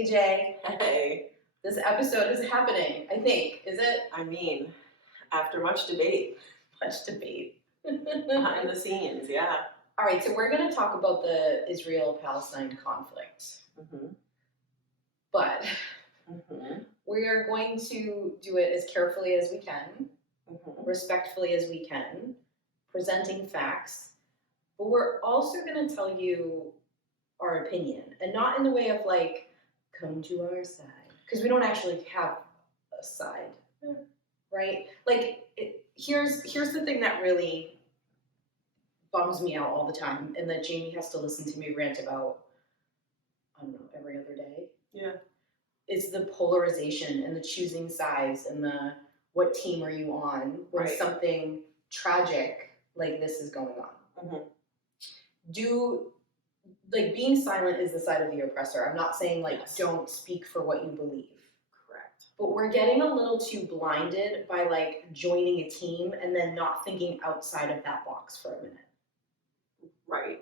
Hey Jay, Hey, this episode is happening, I think. Is it? I mean, after much debate Much debate. behind the scenes, yeah. All right, so we're going to talk about the Israel-Palestine conflict. Mm-hmm. But Mm-hmm. we are going to do it as carefully as we can, Mm-hmm. respectfully as we can, presenting facts. But we're also going to tell you our opinion, and not in the way of like, come to our side, because we don't actually have a side, right? Like, here's the thing that really bums me out all the time, and that Jamie has to listen to me rant about, I don't know, every other day. Yeah. Is the polarization and the choosing sides and the what team are you on when Right. something tragic like this is going on. Mm-hmm. Like, being silent is the side of the oppressor. I'm not saying like Yes. don't speak for what you believe. Correct. But we're getting a little too blinded by like joining a team and then not thinking outside of that box for a minute. Right.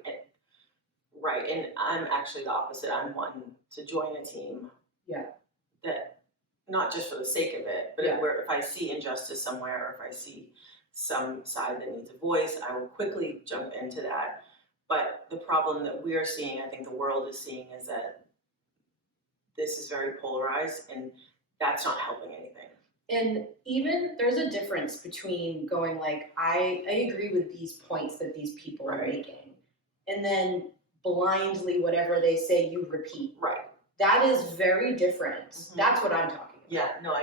Right. And I'm actually the opposite. I'm one to join a team. Yeah. That, not just for the sake of it, but Yeah. where if I see injustice somewhere, or if I see some side that needs a voice, I will quickly jump into that. But the problem that we are seeing, I think the world is seeing, is that this is very polarized, and that's not helping anything. And even there's a difference between going like, I agree with these points that these people are Right. making, and then blindly whatever they say you repeat. Right. That is very different. Mm-hmm. That's what I'm talking about. Yeah. No.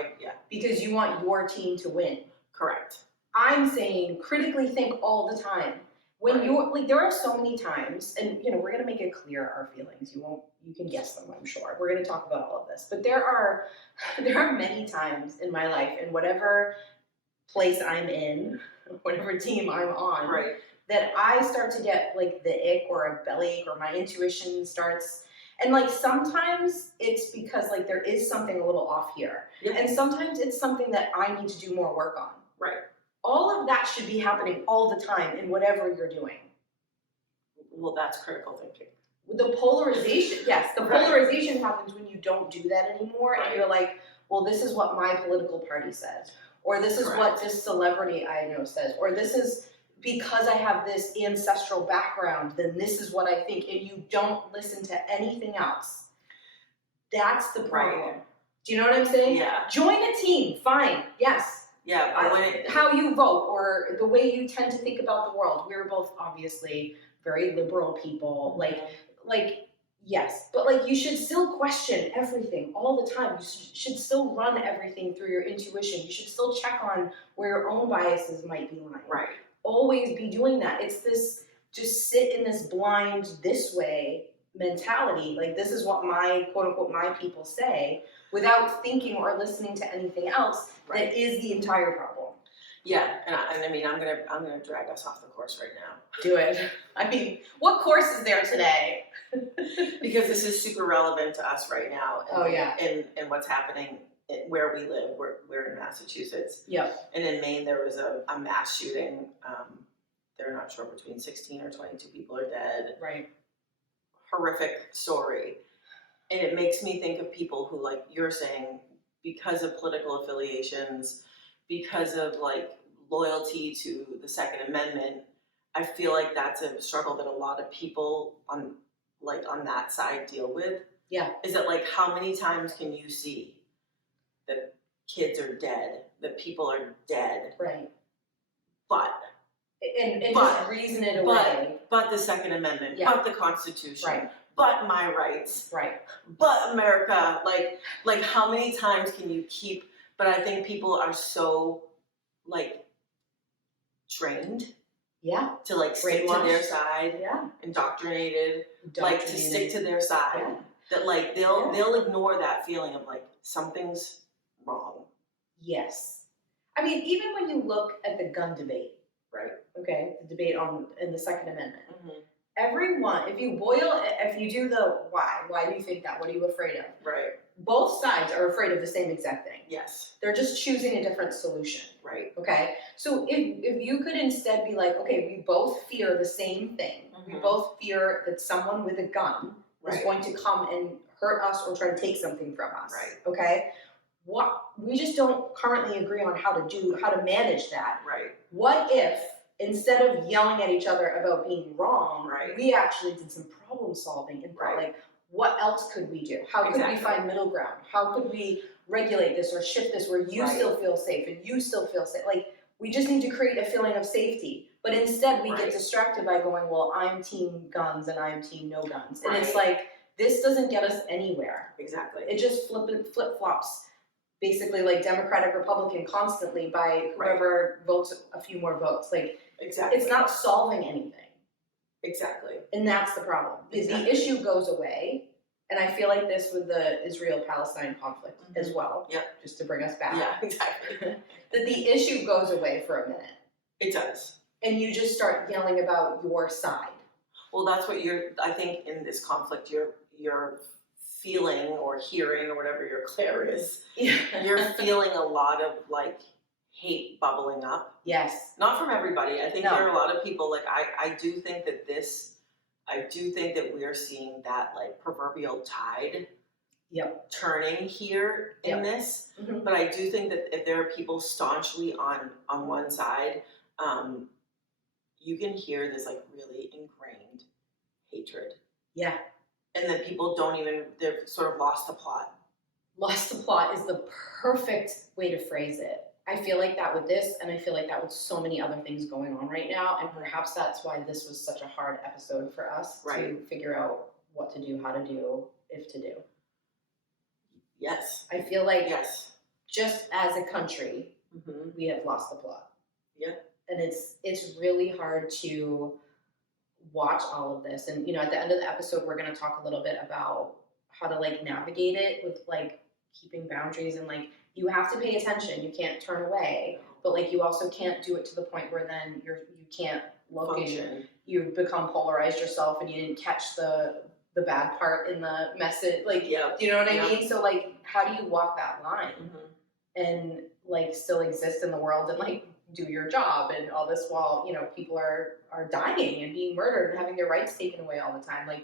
Because you want your team to win. Correct. I'm saying critically think all the time. When Right. you're like, there are so many times, and you know, we're gonna make it clear our feelings. You can guess them, I'm sure. We're gonna talk about all of this. But there are many times in my life, in whatever place I'm in, whatever team I'm on, Right. that I start to get like the ick or a bellyache, or my intuition starts. And like sometimes it's because like there is something a little off here. Yeah. And sometimes it's something that I need to do more work on. Right. All of that should be happening all the time in whatever you're doing. Well, that's critical thinking. The polarization, yes, the Right. polarization happens when you don't do that anymore, Right. and you're like, well, this is what my political party says, or this is what this celebrity I know says, or this is because I have this ancestral background, then this is what I think, and you don't listen to anything else. That's the problem. Right. Do you know what I'm saying? Yeah. Join a team, fine, yes. Yeah, but how you vote or the way you tend to think about the world. We're both obviously very liberal people. Like yes, but like you should still question everything all the time. You should still run everything through your intuition. You should still check on where your own biases might be lying. Right. Always be doing that. It's this just sit in this blind this way mentality. Like, this is what my quote unquote my people say, without thinking or listening to anything else. Right. That is the entire problem. Yeah, and I mean, I'm gonna drag us off the course right now. Do it. I mean, what course is there today? Because this is super relevant to us right now. Oh yeah. And what's happening where we live. We're in Massachusetts. Yep. And in Maine, there was a mass shooting. They're not sure, between 16 or 22 people are dead. Right. Horrific story. And it makes me think of people who, like you're saying, because of political affiliations, because of like loyalty to the Second Amendment, I feel like that's a struggle that a lot of people on that side deal with. Yeah. Is that like, how many times can you see that kids are dead, that people are dead? Right. But just reason it away. But the Second Amendment, yeah. but the Constitution, right. But my rights, right. But America, like how many times can you keep? But I think people are so like trained, yeah, to like stick to their side, yeah, indoctrinated, like to stick to their side, yeah. That like they'll ignore that feeling of like something's wrong. Yes, I mean, even when you look at the gun debate, right? Okay, the debate in the Second Amendment. Mm-hmm. Everyone, if you do the why do you think that? What are you afraid of? Right. Both sides are afraid of the same exact thing. Yes. They're just choosing a different solution. Right. Okay. So if you could instead be like, okay, we both fear the same thing. Mm-hmm. We both fear that someone with a gun is going to come and hurt us or try to take something from us. Right. Okay? We just don't currently agree on how to manage that. Right. What if instead of yelling at each other about being wrong, Right. we actually did some problem solving and thought, like, what else could we do? How could we find middle ground? How could we regulate this or shift this where you still feel safe and you still feel safe? Like, we just need to create a feeling of safety. But instead we get distracted by going, well, I'm team guns and I'm team no guns. And it's like, this doesn't get us anywhere. Exactly. It just flip-flops, basically, like Democratic, Republican constantly by whoever votes a few more votes. Like, it's not solving anything. Exactly. And that's the problem. The issue goes away. And I feel like this with the Israel-Palestine conflict as well. Yeah. Just to bring us back. Yeah, exactly. That the issue goes away for a minute. It does. And you just start yelling about your side. Well, that's what I think in this conflict, you're feeling or hearing or whatever your clair is. Yeah. You're feeling a lot of like hate bubbling up. Yes. Not from everybody. I think there are a lot of people, like I do think that we are seeing that like proverbial tide turning here in this. Mm-hmm. But I do think that if there are people staunchly on one side, you can hear this like really ingrained hatred. Yeah. And then people they've sort of lost the plot. Lost the plot is the perfect way to phrase it. I feel like that with this, and I feel like that with so many other things going on right now, and perhaps that's why this was such a hard episode for us to figure out what to do, how to do, if to do. Yes. I feel like just as a country, we have lost the plot. Yeah. And it's really hard to watch all of this. And, at the end of the episode, we're going to talk a little bit about how to, like, navigate it with, like, keeping boundaries and, like, you have to pay attention. You can't turn away, but like you also can't do it to the point where then you can't function. You become polarized yourself, and you didn't catch the bad part in the message. Like, do you know what I mean? So like, how do you walk that line and like still exist in the world and like do your job and all this while people are dying and being murdered and having their rights taken away all the time? Like,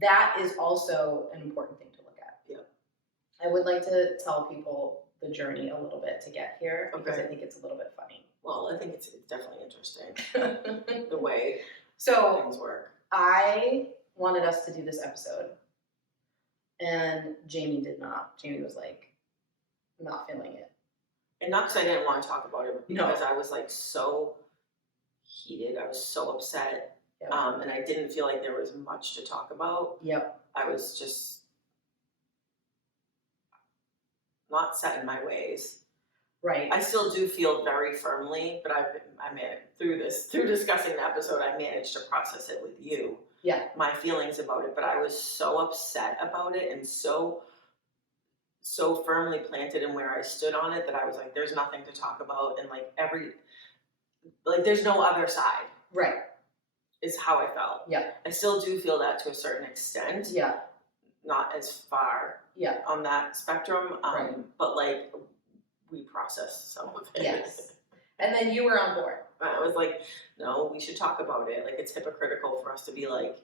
that is also an important thing to look at. Yeah. I would like to tell people the journey a little bit to get here because I think it's a little bit funny. Well, I think it's definitely interesting the way things work. I wanted us to do this episode, and Jamie did not. Jamie was like not feeling it, and not because I didn't want to talk about it, but because I was like so heated. I was so upset, and I didn't feel like there was much to talk about. Yep. I was just not set in my ways. Right. I still do feel very firmly, but through discussing the episode, I managed to process it with you. Yeah. My feelings about it, but I was so upset about it and so firmly planted in where I stood on it that I was like, there's nothing to talk about, and there's no other side. Right. Is how I felt. Yeah. I still do feel that to a certain extent. Yeah. Not as far on that spectrum, but like we processed some of it. Yes. And then you were on board. I was like, no, we should talk about it. Like, it's hypocritical for us to be like,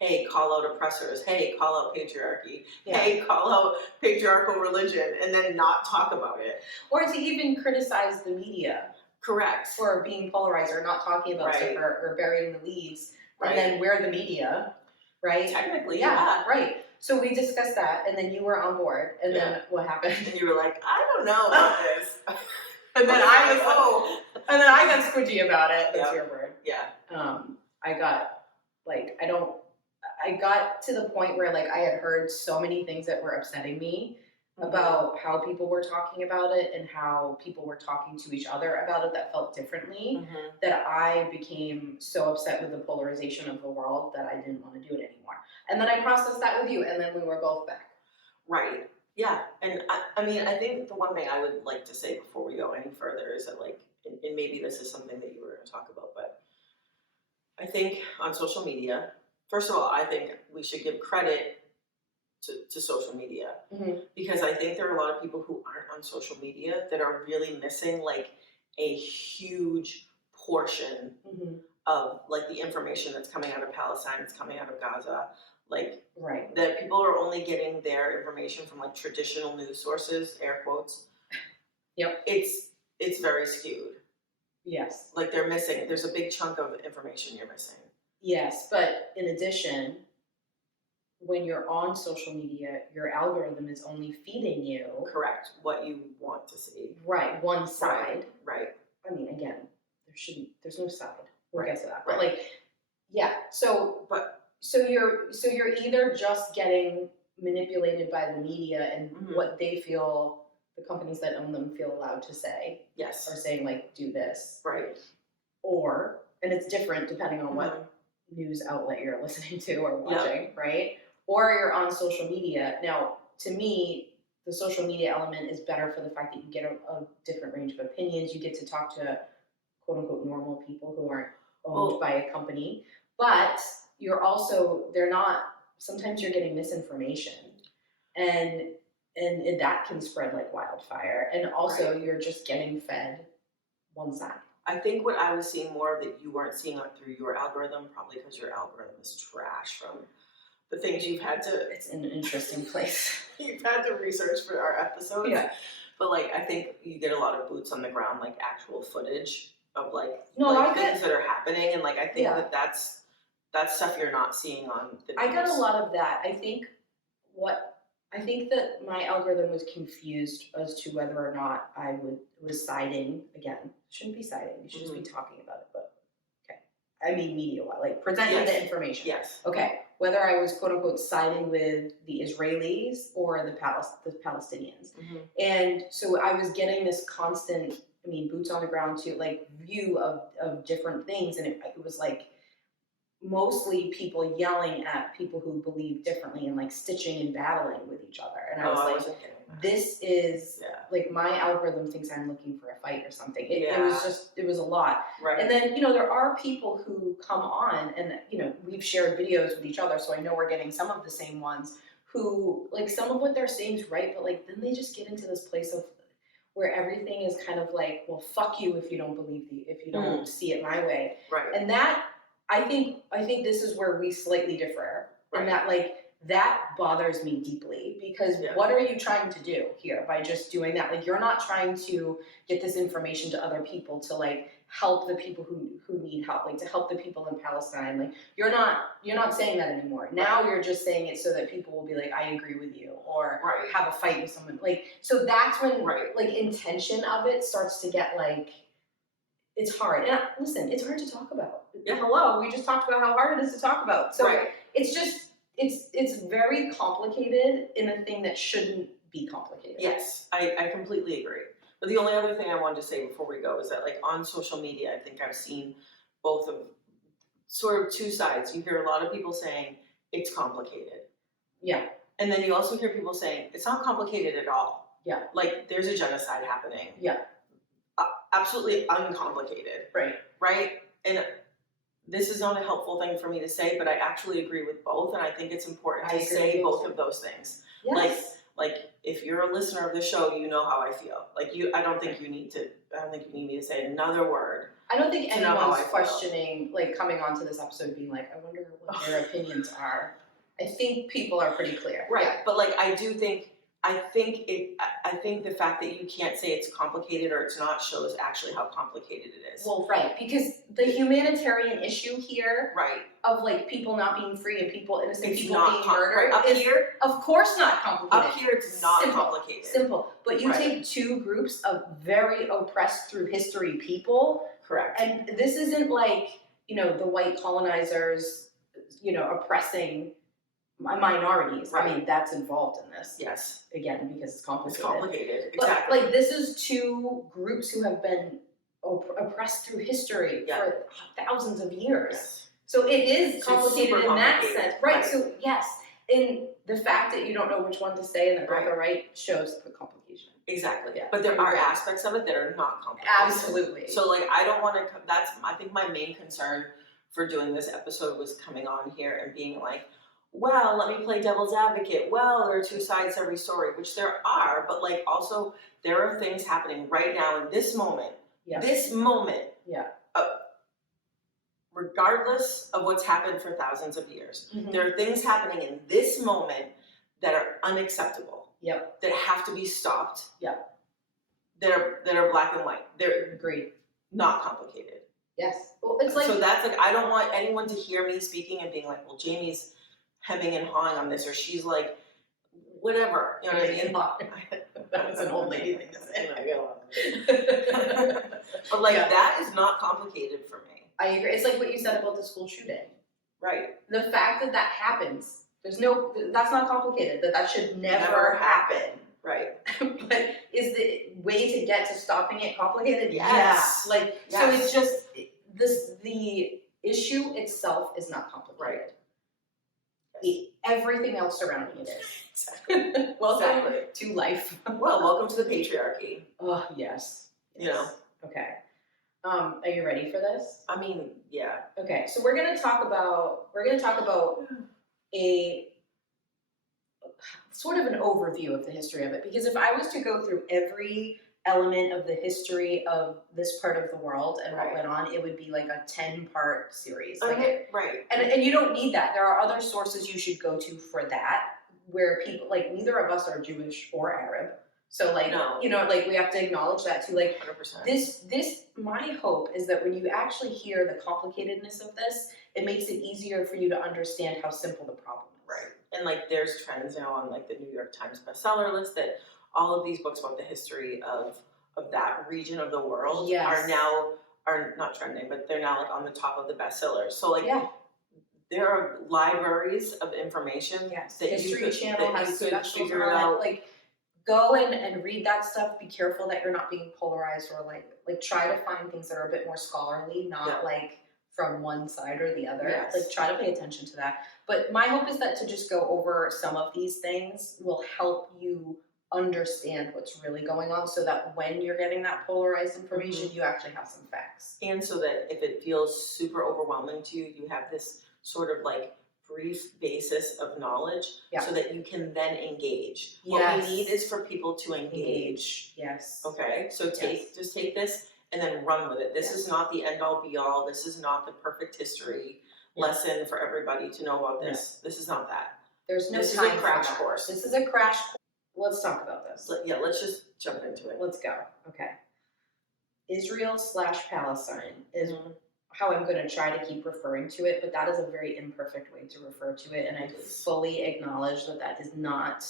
hey, call out oppressors. Hey, call out patriarchy. Yeah. Hey, call out patriarchal religion, and then not talk about it. Or to even criticize the media. Correct. For being polarized or not talking about stuff or burying the leads. Right. And then we're the media, right? Technically, yeah. Right. So we discussed that, and then you were on board, and then what happened? And you were like, I don't know about this. And then I was and then I got squidgy about it. That's your word. Yeah. I got to the point where like I had heard so many things that were upsetting me about how people were talking about it and how people were talking to each other about it that felt differently, that I became so upset with the polarization of the world that I didn't want to do it anymore. And then I processed that with you, and then we were both back. Right. Yeah. And I mean, I think the one thing I would like to say before we go any further is that, like, and maybe this is something that you were going to talk about, but I think on social media, first of all, I think we should give credit to social media, because I think there are a lot of people who aren't on social media that are really missing like a huge portion of like the information that's coming out of Palestine, that's coming out of Gaza. Like, Right. that people are only getting their information from like traditional news sources, air quotes. Yep. It's very skewed. Yes. Like there's a big chunk of information you're missing. Yes, but in addition, when you're on social media, your algorithm is only feeding you Correct. What you want to see. right one side. Right. I mean, again, there's no side. We'll Right, get to that. But right. like, yeah. So But you're either just getting manipulated by the media and Mhm. what they feel the companies that own them feel allowed to say yes. are saying like do this, Right. or and it's different depending on Mhm. what news outlet you're listening to or watching, right? Or you're on social media. Now, to me, the social media element is better for the fact that you get a different range of opinions. You get to talk to quote unquote normal people who aren't owned Well- by a company, but they're not, sometimes you're getting misinformation and that can spread like wildfire. And also you're just getting fed one side. I think what I was seeing more of that you weren't seeing through your algorithm, probably because your algorithm is trash from the things you've had to It's an interesting place. you've had to research for our episodes. Yeah. But like I think you get a lot of boots on the ground, like actual footage of No, I things get- that are happening, and like I think Yeah. that's stuff you're not seeing on the news. I got a lot of that. I think that my algorithm was confused as to whether or not I was siding. Again, shouldn't be siding. You should just be talking about it. But okay, I mean media, like presenting the information. Yes. Okay, whether I was quote unquote siding with the Israelis or the Palestinians, Mhm. and so I was getting this constant, I mean, boots on the ground to like view of different things, and it was like mostly people yelling at people who believe differently and like stitching and battling with each other. And I was like, wasn't getting that. this is Yeah. like my algorithm thinks I'm looking for a fight or something. It Yeah. it was a lot. Right. And then, there are people who come on and, we've shared videos with each other, so I know we're getting some of the same ones who, like, some of what they're saying is right, but like then they just get into this place of where everything is kind of like, well, fuck you if you don't if you don't see it my way. Right. And that, I think this is where we slightly differ. Right. And that, like, that bothers me deeply because what are you trying to do here by just doing that? Like, you're not trying to get this information to other people to like help the people who need help, like to help the people in Palestine. Like, you're not saying that anymore. Now you're just saying it so that people will be like, I agree with you, or have a fight with someone. Like, so that's when like intention of it starts to get like, it's hard. And listen, it's hard to talk about. Yeah. Hello, we just talked about how hard it is to talk about. So it's just, it's very complicated in a thing that shouldn't be complicated. Yes, I completely agree. But the only other thing I wanted to say before we go is that, like, on social media, I think I've seen both of sort of two sides. You hear a lot of people saying it's complicated. Yeah. And then you also hear people saying it's not complicated at all. Yeah. Like, there's a genocide happening. Yeah. Absolutely uncomplicated. Right. Right? And this is not a helpful thing for me to say, but I actually agree with both, and I think it's important to say both of those things. Yes. Like if you're a listener of the show, you know how I feel. Like I don't think you need me to say another word. I don't think to know how anyone's I feel. questioning, like, coming onto this episode being like, I wonder what their opinions are. I think people are pretty clear. Right. Yeah. But like I think the fact that you can't say it's complicated or it's not shows actually how complicated it is. Well, right, because the humanitarian issue here Right. of like people not being free and innocent It's people not being murdered up is, here. of course, not complicated. Up here, it's not complicated. Simple. But you take two groups of very oppressed through history people. Correct. And this isn't like, the white colonizers, oppressing minorities. Right. I mean, that's involved in this. Yes. Again, because it's complicated. It's complicated. But, Exactly. like, this is two groups who have been oppressed through history for thousands of years. Yes. So it is So it's complicated super in that complicated. sense. Right. So yes, in the fact that you don't know which one to say and that both are right shows the complication. Exactly. Yeah. But there are aspects of it that are not complicated. Absolutely. So like I don't want to. I think my main concern for doing this episode was coming on here and being like, well, let me play devil's advocate. Well, there are two sides to every story, which there are, but like also there are things happening right now in this moment. Yeah. This moment. Yeah. regardless of what's happened for thousands of years. Mhm. There are things happening in this moment that are unacceptable. Yep. That have to be stopped. Yep. That are black and white. They're Agreed. not complicated. Yes. Well, it's like, so that's like, I don't want anyone to hear me speaking and being like, well, Jamie's hemming and hawing on this, or she's like, whatever. You know what I mean? That was an old lady thing to say. But like, Yeah. that is not complicated for me. I agree. It's like what you said about the school shooting. Right. The fact that that happens, that's not complicated. That should never happen. Right. But is the way to get to stopping it complicated? Yes. Yeah. Like, Yes. so it's just, the issue itself is not complicated. Right. Everything else surrounding it is. Exactly. Welcome Exactly. to life. Well, welcome to the patriarchy. Oh, yes. You know. Okay. Are you ready for this? I mean, yeah. Okay, so we're gonna talk about a sort of an overview of the history of it, because if I was to go through every element of the history of this part of the world and what Right. went on, it would be like a 10-part series. Right. And you don't need that. There are other sources you should go to for that, where people, like, neither of us are Jewish or Arab. So, like, No. you know, like, we have to acknowledge that too. Like, 100%. this, my hope is that when you actually hear the complicatedness of this, it makes it easier for you to understand how simple the problem is. Right. And like, there's trends now on like the New York Times bestseller list that all of these books about the history of that region of the world Yes. are not trending, but they're now like on the top of the bestsellers. So like, Yeah. there are libraries of information Yes. that History you could, Channel that has you could specials figure on it out. Like, go and read that stuff. Be careful that you're not being polarized, or like try to find things that are a bit more scholarly, not Yeah. like from one side or the other. Yes. Like, try to pay attention to that. But my hope is that to just go over some of these things will help you understand what's really going on, so that when you're getting that polarized information, you actually have some facts. And so that if it feels super overwhelming to you, you have this sort of like brief basis of knowledge, Yeah. so that you can then engage. Yes. What we need is for people to engage. Yes. Okay, so Yes. just take this and then run with it. This Yes. is not the end all be all. This is not the perfect history lesson for everybody to know about this. This is not that. There's no This is time a for crash that. course. This is a crash course. Let's talk about this. Let's just jump into it. Let's go. Okay. Israel/Palestine is Mhm. how I'm going to try to keep referring to it, but that is a very imperfect way to refer to it, and I fully acknowledge that that is not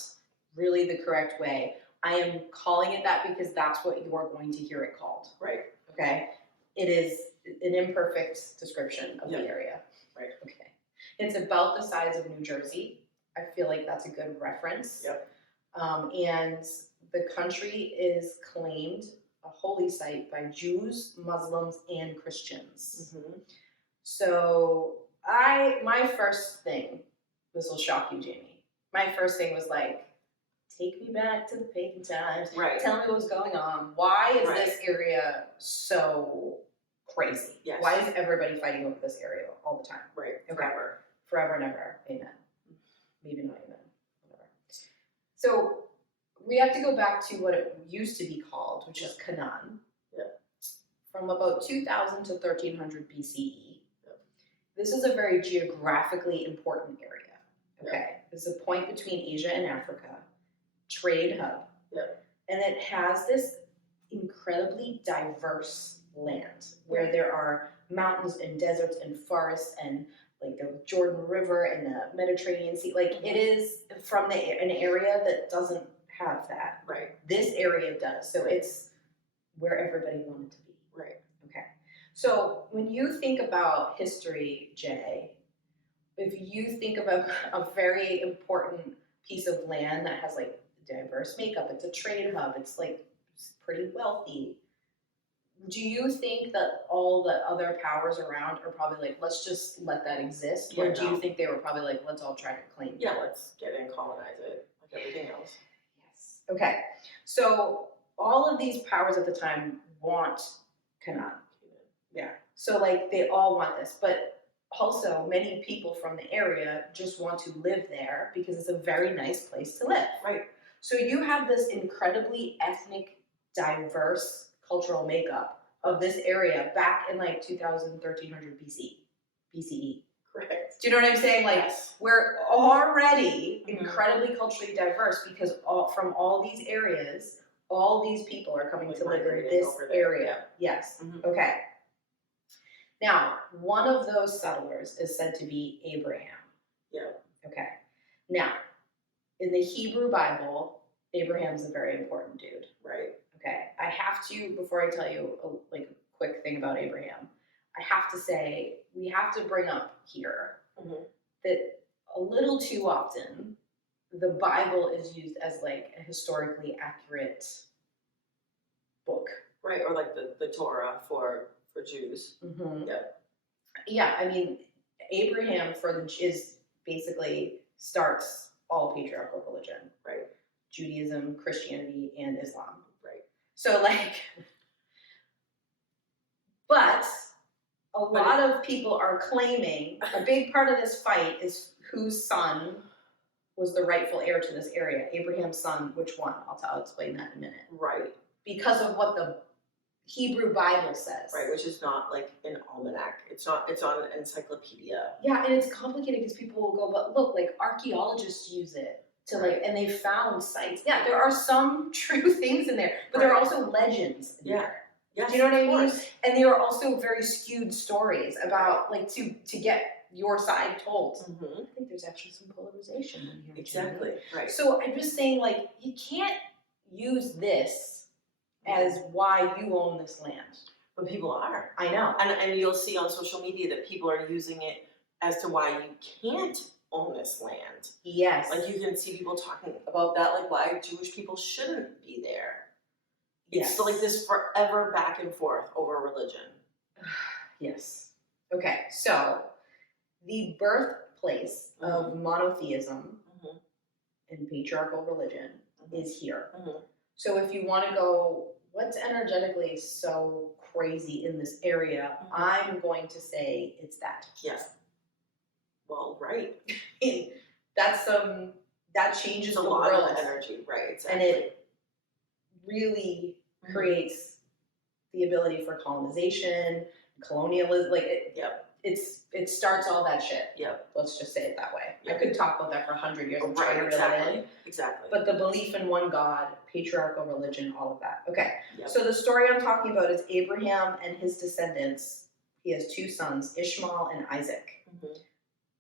really the correct way. I am calling it that because that's what you are going to hear it called. Right. Okay? It is an imperfect description of Yeah. the area. Right. Okay. It's about the size of New Jersey. I feel like that's a good reference. Yep. And the country is claimed a holy site by Jews, Muslims, and Christians. Mhm. So my first thing, this will shock you, Jamie. My first thing was like, take me back to the pagan times. Right. Tell me what was going on. Why is Right. this area so crazy? Yes. Why is everybody fighting over this area all the time? Right. Okay. Forever. Forever and ever. Amen. Maybe not amen. Whatever. So we have to go back to what it used to be called, which is Canaan. Yeah. From about 2000 to 1300 BCE. Yeah. This is a very geographically important area. Okay. Yeah. It's a point between Asia and Africa, trade hub. Yeah. And it has this incredibly diverse land where there are mountains and deserts and forests and like the Jordan River and the Mediterranean Sea. Like, it is from an area that doesn't have that. Right. This area does. So it's where everybody wanted to be. Right. Okay. So when you think about history, Jay, if you think about a very important piece of land that has like diverse makeup, it's a trade hub, it's like pretty wealthy. Do you think that all the other powers around are probably like, let's just let that exist? Yeah, Or do no. you think they were probably like, let's all try to claim it? Yeah, let's get in, colonize it, like everything else. Yes. Okay. So all of these powers at the time want Canaan. Yeah. So like they all want this, but also many people from the area just want to live there because it's a very nice place to live. Right. So you have this incredibly ethnic, diverse cultural makeup of this area back in like 2000, 1300 BC. BCE. Correct. Do you know what I'm saying? Like, Yes. we're already Mhm. incredibly culturally diverse because from all these areas, all these people are coming Like to live in migrating this over there, area. Yes. Mhm. Okay. Now, one of those settlers is said to be Abraham. Yeah. Okay. Now, in the Hebrew Bible, Abraham's a very important dude. Right. Okay. I have to, before I tell you a quick thing about Abraham, I have to say, we have to bring up here Mhm. that a little too often, the Bible is used as like a historically accurate book. Right, or like the Torah for Jews. Mm-hmm. Yep. Yeah, I mean, Abraham is basically starts all patriarchal religion. Right. Judaism, Christianity, and Islam. Right. So but a lot of people are claiming a big part of this fight is whose son was the rightful heir to this area. Abraham's son, which one? I'll explain that in a minute. Right. Because of what the Hebrew Bible says. Right, which is not like an almanac. It's on an encyclopedia. Yeah, and it's complicated because people will go, but look, like archaeologists use it to and they found sites. Yeah, there are some true things in there, but there are also legends in there. Yes, do you know what I mean? Course. And they are also very skewed stories about like to get your side told. Mm-hmm. I think there's actually some polarization in here. Exactly. Jamie. Right. So I'm just saying, like, you can't use this as why you own this land. But people are. I know. And you'll see on social media that people are using it as to why you can't own this land. Yes. Like you can see people talking about that, like why Jewish people shouldn't be there. It's like this forever back and forth over religion. Yes. Okay, so the birthplace of monotheism and patriarchal religion is here. So if you want to go, what's energetically so crazy in this area, I'm going to say it's that. Yes. Well, right. That's that changes a the lot world. of energy, right? Exactly. And it really creates the ability for colonization, colonialism. Like it starts all that shit. Yep. Let's just say it that way. Yep. I could talk about that for 100 years. I'm right. trying to reel it in. Exactly. But the belief in one God, patriarchal religion, all of that. Okay. Yep. So the story I'm talking about is Abraham and his descendants. He has two sons, Ishmael and Isaac.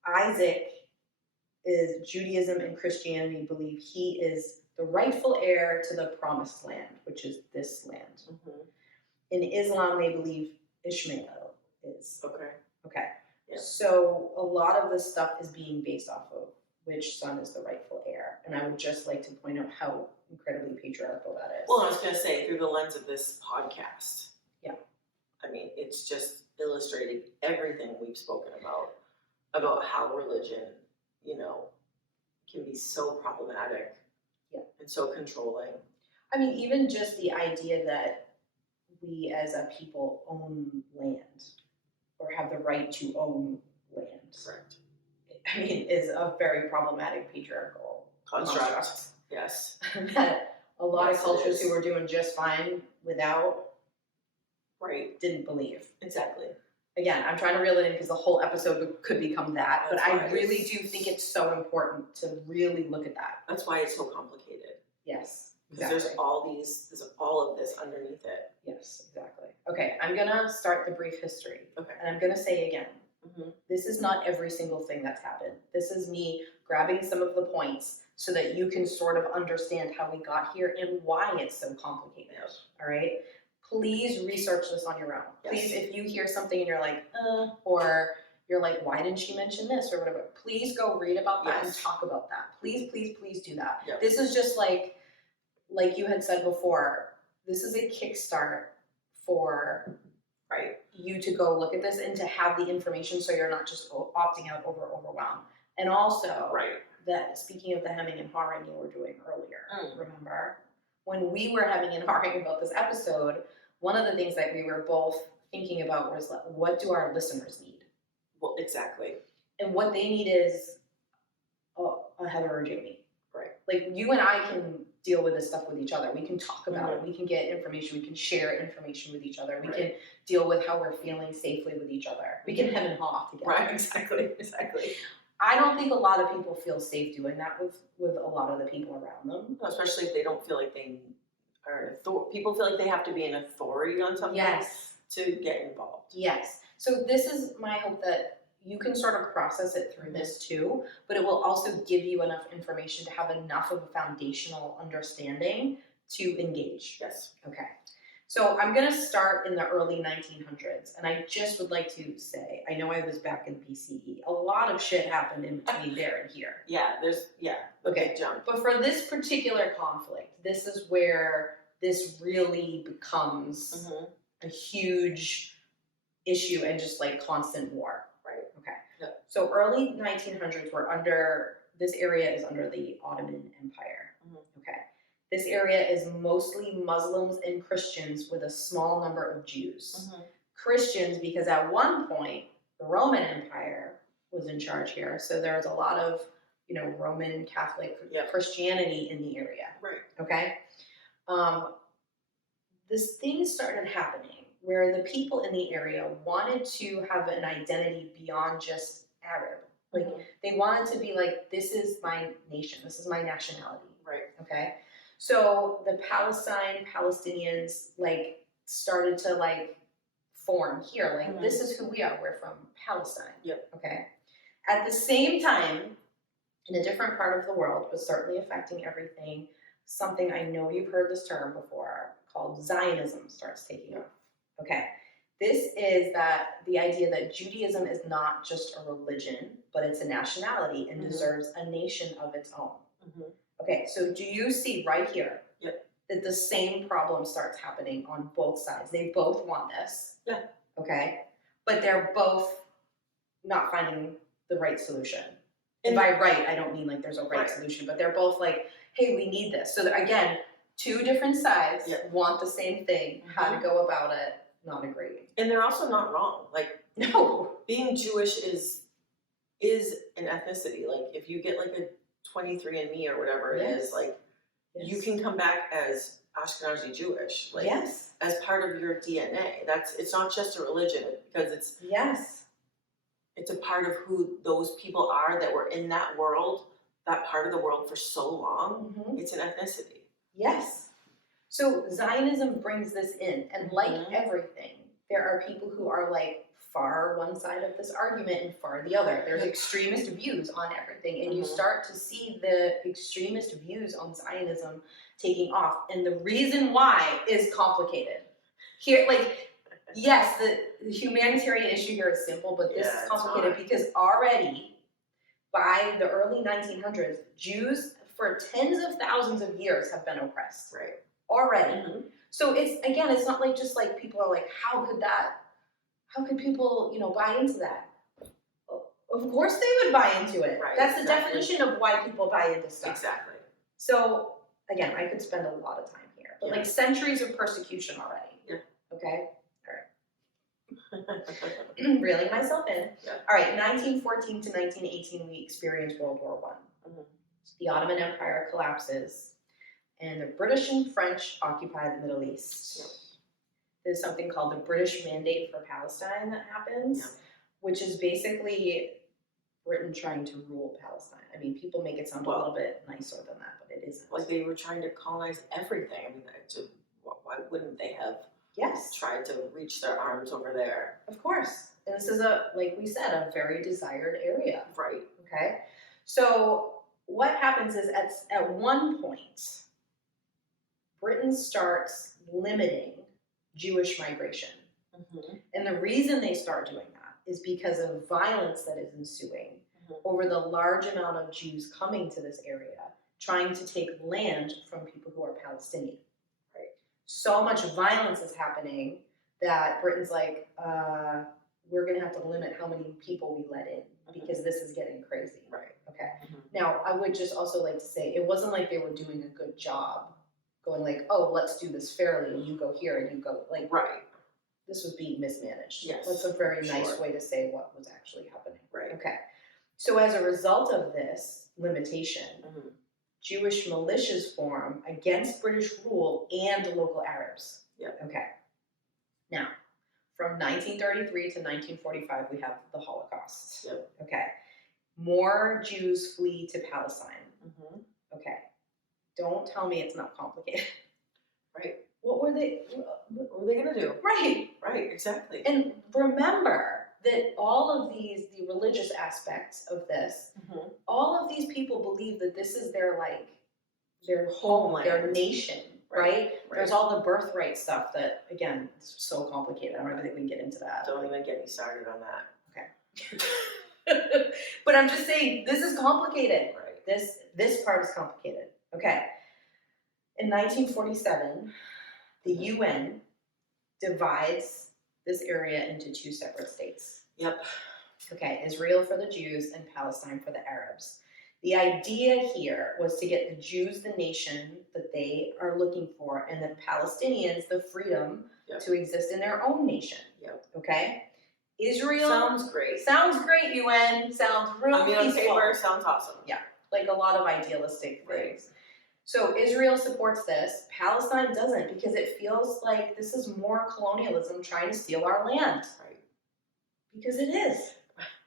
Isaac is Judaism and Christianity believe he is the rightful heir to the promised land, which is this land. In Islam, they believe Ishmael is. Okay. Yep. So a lot of this stuff is being based off of which son is the rightful heir. And I would just like to point out how incredibly patriarchal that is. Well, I was going to say, through the lens of this podcast. Yeah. I mean, it's just illustrating everything we've spoken about how religion, can be so problematic and so controlling. I mean, even just the idea that we as a people own land or have the right to own land. Correct. I mean, is a very problematic patriarchal construct. Yes. That a lot of cultures who were doing just fine without didn't believe. Exactly. Again, I'm trying to reel it in because the whole episode could become that, but I really do think it's so important to really look at that. That's why it's so complicated. Yes. Because there's all of this underneath it. Yes, exactly. Okay, I'm gonna start the brief history. Okay. And I'm gonna say again, this is not every single thing that's happened. This is me grabbing some of the points so that you can sort of understand how we got here and why it's so complicated. Yes. All right? Please research this on your own. Yes. Please, if you hear something and you're like, or you're like, why didn't she mention this or whatever, please go read about that and talk about that. Please, please, please do that. Yep. This is just like you had said before, this is a kickstart for you to go look at this and to have the information so you're not just opting out over overwhelm. And also, that speaking of the hemming and hawing you were doing earlier, remember? When we were hemming and hawing about this episode, one of the things that we were both thinking about was, what do our listeners need? Well, exactly. And what they need is a Heather or Jamie. Right. Like, you and I can deal with this stuff with each other. We can talk about it. We can get information. We can share information with each other. We can deal with how we're feeling safely with each other. We can hem and haw together. Right, exactly. I don't think a lot of people feel safe doing that with a lot of the people around them. Especially if they don't feel like they are, people feel like they have to be an authority on something to get involved. Yes. So this is my hope, that you can sort of process it through this too, but it will also give you enough information to have enough of a foundational understanding to engage. Yes. Okay. So I'm going to start in the early 1900s, and I just would like to say, I know I was back in BCE. A lot of shit happened in between there and here. Yeah, Okay. Jump. But for this particular conflict, this is where this really becomes a huge issue and just like constant war. Right. Okay. Yep. So early 1900s, this area is under the Ottoman Empire. Okay. This area is mostly Muslims and Christians with a small number of Jews. Christians, because at one point, the Roman Empire was in charge here. So there's a lot of, Roman Catholic Christianity in the area. Right. Okay. This thing started happening where the people in the area wanted to have an identity beyond just Arab. Like they wanted to be like, this is my nation, this is my nationality. Right. Okay. So the Palestinians like started to like form here. Like this is who we are. We're from Palestine. Yep. Okay. At the same time, in a different part of the world, but certainly affecting everything, something I know you've heard this term before called Zionism starts taking off. Okay. This is the idea that Judaism is not just a religion, but it's a nationality and deserves a nation of its own. Okay, so do you see right here that the same problem starts happening on both sides? They both want this. Yeah. Okay, but they're both not finding the right solution. And by right, I don't mean like there's a right solution, but they're both like, hey, we need this. So again, two different sides want the same thing. How to go about it, not agreeing. And they're also not wrong. Like, no, being Jewish is an ethnicity. Like, if you get like a 23andMe or whatever it is, like, you can come back as Ashkenazi Jewish, like, as part of your DNA. It's not just a religion, because it's a part of who those people are that were in that world, that part of the world for so long. It's an ethnicity. Yes. So Zionism brings this in, and like everything, there are people who are like far one side of this argument and far the other. There's extremist views on everything, and you start to see the extremist views on Zionism taking off. And the reason why is complicated. Here, like, yes, the humanitarian issue here is simple, but this is complicated because already by the early 1900s, Jews for tens of thousands of years have been oppressed. Right. Already. So it's not like just like people are like, how could people, buy into that? Of course they would buy into it. Right, That's the definition of why people buy into stuff. Exactly. So again, I could spend a lot of time here, but like centuries of persecution already. Yeah. Okay. All right. Reeling myself in. Yeah. All right. 1914 to 1918, we experienced World War I. The Ottoman Empire collapses, and the British and French occupy the Middle East. There's something called the British Mandate for Palestine that happens, which is basically Britain trying to rule Palestine. I mean, people make it sound a little bit nicer than that, but it isn't. Like they were trying to colonize everything. I mean, why wouldn't they have tried to reach their arms over there? Of course. And this is like we said, a very desired area. Right. Okay. So what happens is at one point, Britain starts limiting Jewish migration. And the reason they start doing that is because of violence that is ensuing over the large amount of Jews coming to this area, trying to take land from people who are Palestinian. Right. So much violence is happening that Britain's like, we're going to have to limit how many people we let in because this is getting crazy. Right. Okay. Now, I would just also like to say, it wasn't like they were doing a good job going like, oh, let's do this fairly, and you go here and you go like, this was being mismanaged. Yes. That's a very nice way to say what was actually happening. Right. Okay. So as a result of this limitation, Jewish militias form against British rule and local Arabs. Yep. Okay. Now, from 1933 to 1945, we have the Holocaust. Yep. Okay. More Jews flee to Palestine. Mm-hmm. Okay. Don't tell me it's not complicated. Right. What were they gonna do? Right. Right, exactly. And remember that all of the religious aspects of this, Mm-hmm. all of these people believe that this is their home, Homeland. their nation, right? Right. There's all the birthright stuff that, again, it's so complicated. I don't think we can get into that. Don't even get me started on that. Okay. But I'm just saying, this is complicated. Right. This part is complicated. Okay. In 1947, the UN divides this area into two separate states. Yep. Okay, Israel for the Jews and Palestine for the Arabs. The idea here was to get the Jews the nation that they are looking for, and the Palestinians the freedom to exist in their own nation. Yep. Okay? Israel sounds great. Sounds great, UN. Sounds real peaceful. On paper, sounds awesome. Yeah, like a lot of idealistic things. So Israel supports this. Palestine doesn't, because it feels like this is more colonialism trying to steal our land. Right. Because it is.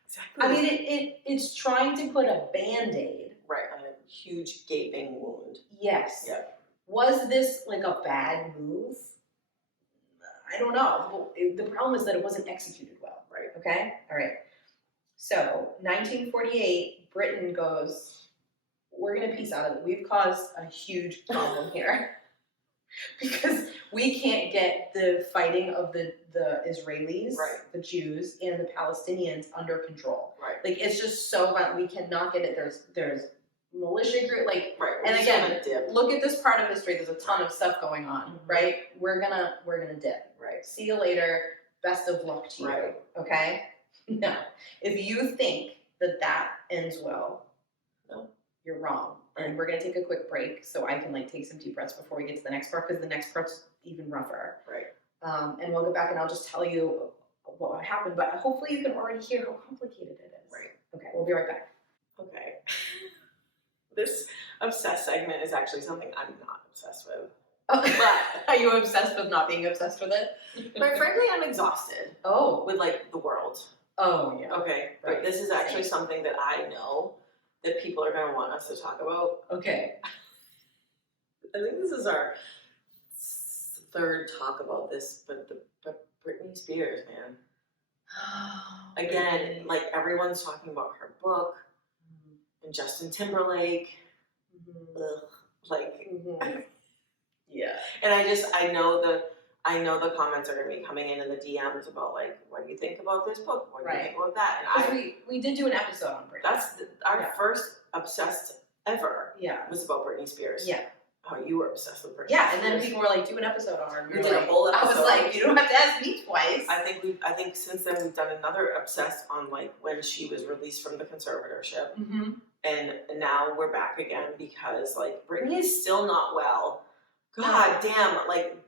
Exactly. I mean, it's trying to put a Band-Aid. Right, on a huge gaping wound. Yes. Yep. Was this like a bad move? I don't know. The problem is that it wasn't executed well. Right. Okay? All right. So, 1948, Britain goes, we're going to piece out of it. We've caused a huge problem here. Because we can't get the fighting of the Israelis, the Jews, and the Palestinians under control. Right. Like, it's just so violent. We cannot get it. There's militia group, like, right. And again, look at this part of history. There's a ton of stuff going on, right? We're gonna dip. Right. See you later. Best of luck to you. Right. Okay. No, if you think that ends well, no, you're wrong. And we're gonna take a quick break so I can take some deep breaths before we get to the next part, because the next part's even rougher. Right. And we'll go back and I'll just tell you what happened, but hopefully you can already hear how complicated it is. Right. Okay, we'll be right back. Okay. This obsessed segment is actually something I'm not obsessed with. But are you obsessed with not being obsessed with it? But frankly, I'm exhausted. Oh. With the world. Oh, yeah. Okay. Right. But this is actually something that I know that people are going to want us to talk about. Okay. I think this is our third talk about this, but Britney Spears, man. Again, everyone's talking about her book and Justin Timberlake. Yeah. And I know the comments are going to be coming in the DMs about what do you think about this book? What do you think about that? And we did do an episode on Britney. That's our first obsessed ever. Yeah. Was about Britney Spears. Yeah. Oh, you were obsessed with Britney. Yeah, Spears. and then people were like, do an episode on her. We did a whole episode. I was like, you don't have to ask me twice. I think since then we've done another obsessed on when she was released from the conservatorship. Mm-hmm. And now we're back again because Britney is still not well. God damn,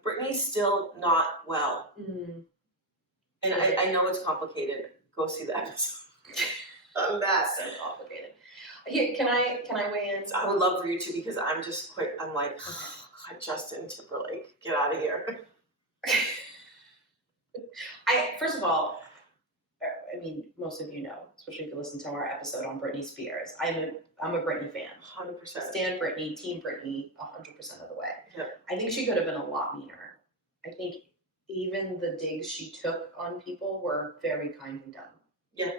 Britney's still not well. Mm-hmm. And I know it's complicated. Go see the episode. That's so complicated. Here, can I weigh in? I would love for you to, because I'm just quick. I'm like, oh, God, Justin Timberlake, get out of here. First of all, I mean, most of you know, especially if you listen to our episode on Britney Spears. I'm a Britney fan. 100%. Stan Britney, Team Britney, 100% of the way. Yep. I think she could have been a lot meaner. I think even the digs she took on people were very kindly done. Yeah.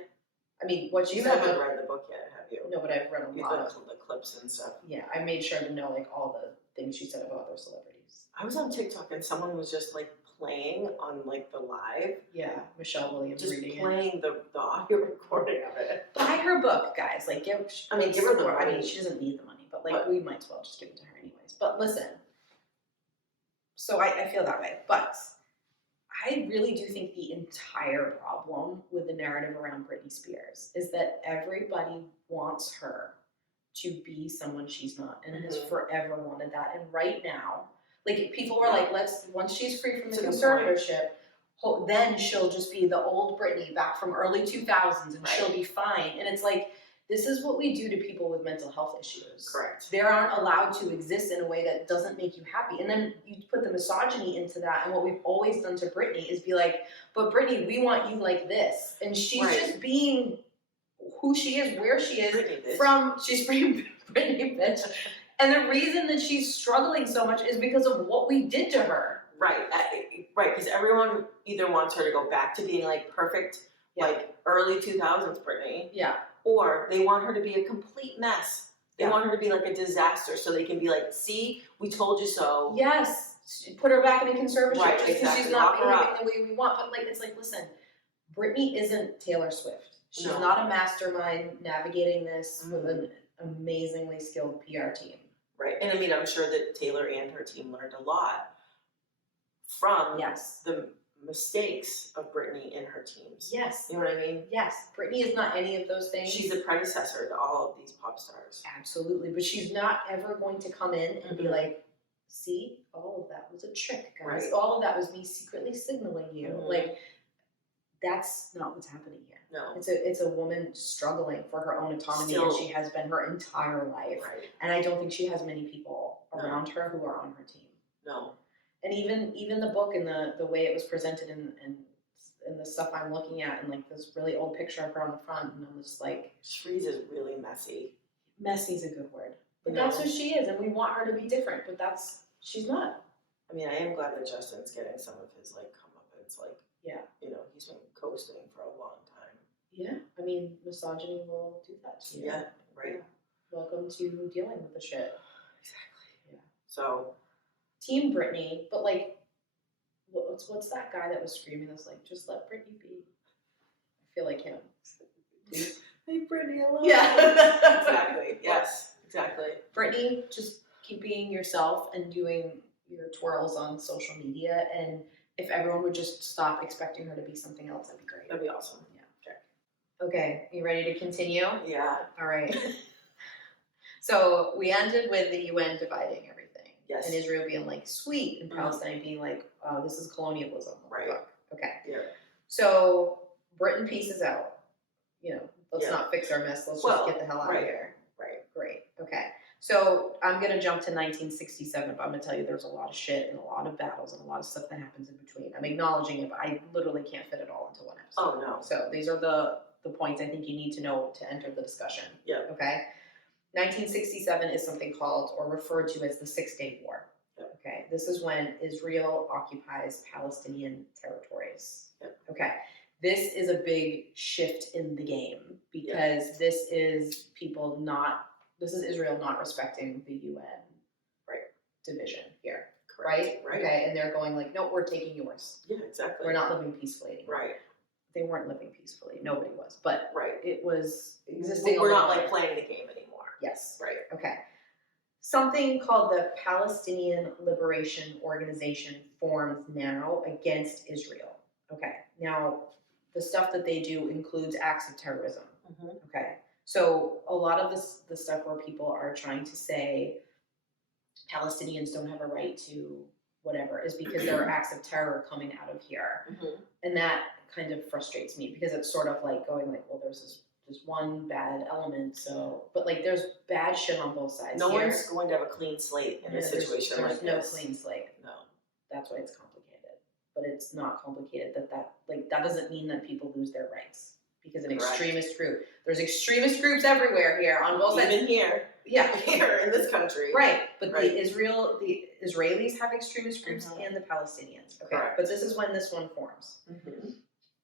I mean, what she You said. haven't read the book yet, have you? No, but I've read a lot of the clips and stuff. Yeah, I made sure to know all the things she said about other celebrities. I was on TikTok and someone was just playing on the live. Yeah, Michelle Williams just reading playing the audio recording of it. Buy her book, guys. give her the money. I mean, she doesn't need the money, but we might as well just give it to her anyways. But listen, so I feel that way, but I really do think the entire problem with the narrative around Britney Spears is that everybody wants her to be someone she's not, and has forever wanted that. And right now, people were once she's free from the conservatorship, then she'll just be the old Britney back from early 2000s, and she'll be fine. And it's this is what we do to people with mental health issues. Correct. They aren't allowed to exist in a way that doesn't make you happy. And then you put the misogyny into that. And what we've always done to Britney is be like, but Britney, we want you like this. And she's Right. just being who she is, where she is Britney, bitch. from. She's Britney, bitch. And the reason that she's struggling so much is because of what we did to her. Right, right, because everyone either wants her to go back to being like perfect, Yeah. like early 2000s Britney, Yeah. or they want her to be a complete mess. They Yeah. want her to be like a disaster so they can be like, see, we told you so. Yes. Put her back in a conservatorship Right, just because exactly. she's not Lock her behaving the way we want. But like, it's like, listen, Britney isn't Taylor Swift. She's No. not a mastermind navigating this with an amazingly skilled PR team. Right, and I mean, I'm sure that Taylor and her team learned a lot from Yes. the mistakes of Britney and her teams. Yes. You know what I mean? Yes. Britney is not any of those things. She's a predecessor to all of these pop stars. Absolutely. But she's not ever going to come in and be Mhm. like, see, all of that was a trick, guys. Right. All of that was me secretly signaling you. Mhm. Like, that's not what's happening here. No. It's a woman struggling for her own autonomy, and she has been her entire life. Right. And I don't think she has many people around her who are on her team. No. And even the book and the way it was presented and the stuff I'm looking at, and like this really old picture of her on the front, and I'm just like, Shreeze is really messy. messy's a good word. But No. that's who she is, and we want her to be different, but she's not. I mean, I am glad that Justin's getting some of his like comeuppance. Like, Yeah. you know, he's been coasting for a long time. Yeah. I mean, misogyny will do that to you. Yeah. Right. Yeah. Welcome to dealing with the shit. Exactly. Yeah. So. Team Britney, but like, what's that guy that was screaming this, like, just let Britney be? I feel like him. Leave Britney alone. Yeah. Exactly. Yes. Exactly. Britney, just keep being yourself and doing your twirls on social media, and if everyone would just stop expecting her to be something else, that'd be great. That'd be awesome. Yeah. Okay, you ready to continue? Yeah. All right. So we ended with the UN dividing everything. Yes. And Israel being like, sweet, and Palestine being like, oh, this is colonialism. What the Right. fuck? Okay. Yeah. So Britain pieces out. You know, let's Yeah. not fix our mess. Let's Well, just get the hell out right. of here. Right. Great. Okay. So I'm going to jump to 1967, but I'm going to tell you there's a lot of shit and a lot of battles and a lot of stuff that happens in between. I'm acknowledging it, but I literally can't fit it all into one episode. Oh, no. So these are the points I think you need to know to enter the discussion. Yeah. Okay. 1967 is something called or referred to as the 6-Day War. Yep. Okay. This is when Israel occupies Palestinian territories. Yep. Okay. This is a big shift in the game because this is Israel not respecting the UN division here. Correct. Right? Okay. And they're going like, no, we're taking yours. Yeah, exactly. We're not living peacefully anymore. Right. They weren't living peacefully. Nobody was. But Right. it was existing. We're a not little like playing the game anymore. Yes. Right. Okay. Something called the Palestinian Liberation Organization forms now against Israel. Okay. Now, the stuff that they do includes acts of terrorism. Mm-hmm. Okay. So a lot of the stuff where people are trying to say Palestinians don't have a right to whatever is because there are acts of terror coming out of here. Mm-hmm. And that kind of frustrates me because it's sort of like going like, well, there's this one bad element, so, but like there's bad shit on both sides. No here. one's going to have a clean slate in a situation there's like no this. clean slate. No. That's why it's complicated. But it's not complicated that doesn't mean that people lose their rights. Because an Correct. extremist group, there's extremist groups everywhere here on both sides. Even here. Yeah. Here in this country. Right. But Right. the Israelis have extremist groups Mhm. and the Palestinians. Okay. Correct. But this is when this one forms. Mm-hmm.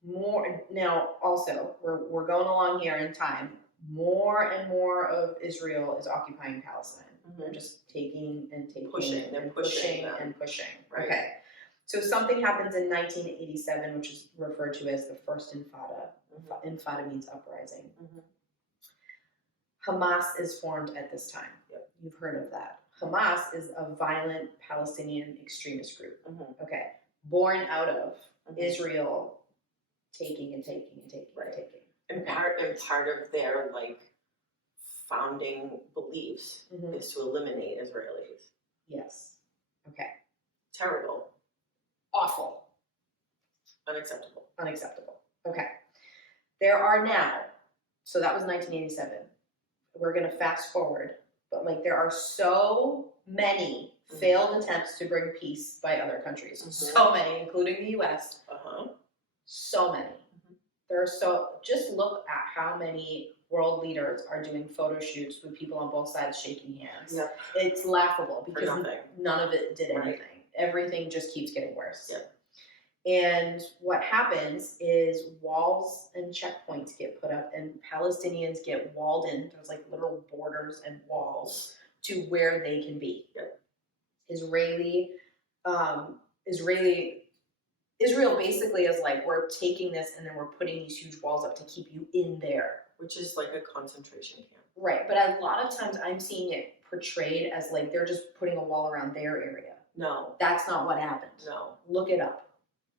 More now, also we're going along here in time. More and more of Israel is occupying Palestine. Mm-hmm. They're just taking and taking Pushing. They're and pushing pushing them. and pushing. Right. Okay. So something happens in 1987, which is referred to as the First Intifada. Mm-hmm. Intifada means uprising. Mm-hmm. Hamas is formed at this time. Yep. You've heard of that. Hamas is a violent Palestinian extremist group. Mm-hmm. Okay. Born out of Mm-hmm. Israel taking and taking and taking Right. and taking. And Okay. part of their like founding beliefs Mhm. is to eliminate Israelis. Yes. Okay. Terrible. Awful. Unacceptable. Unacceptable. Okay. There are now So that was 1987. We're gonna fast forward, but like there are so many failed attempts to bring peace by other countries. So many, including the US. So many. There are just look at how many world leaders are doing photo shoots with people on both sides shaking hands. Yep. It's laughable because nothing. none of it did anything. Everything just keeps getting worse. Yep. And what happens is walls and checkpoints get put up and Palestinians get walled in. There's like little borders and walls to where they can be. Yep. Israel basically is like, we're taking this and then we're putting these huge walls up to keep you in there. Which is like a concentration camp. Right, but a lot of times I'm seeing it portrayed as like they're just putting a wall around their area. No. That's not what happened. No. Look it up.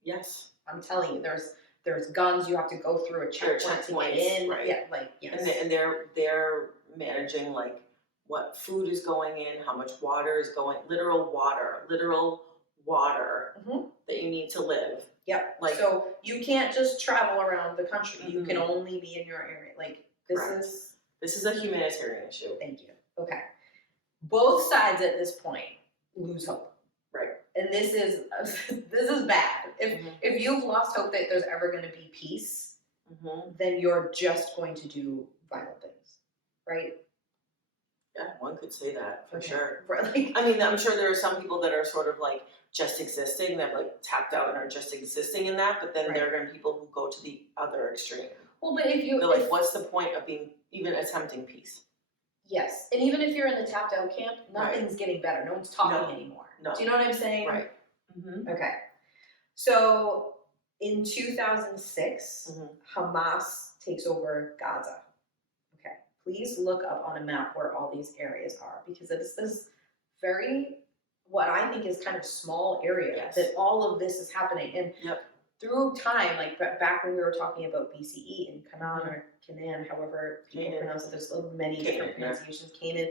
Yes. I'm telling you, there's guns, you have to go through a checkpoint to get in. Right. Yeah, like, yes. And they're managing like what food is going in, how much water is going, literal water that you need to live. Yep. Like, so you can't just travel around the country. You can only be in your area. Like this is a humanitarian issue. Thank you. Okay. Both sides at this point lose hope. Right. And this is bad. If you've lost hope that there's ever going to be peace, then you're just going to do violent things, right? Yeah, one could say that for sure. Like, I mean, I'm sure there are some people that are sort of like just existing, that like tapped out and are just existing in that, but then there are going to be people who go to the other extreme. Well, but if they're like, what's the point of being even attempting peace? Yes, and even if you're in the tapped out camp, nothing's getting better. No one's talking anymore. No. Do you know what I'm saying? Right. Okay. So in 2006, Hamas takes over Gaza. Okay. Please look up on a map where all these areas are, because it's this very, what I think is kind of small area that all of this is happening. And through time, like back when we were talking about BCE and Canaan or Canaan, however people pronounce it, there's many different pronunciations, Canaan.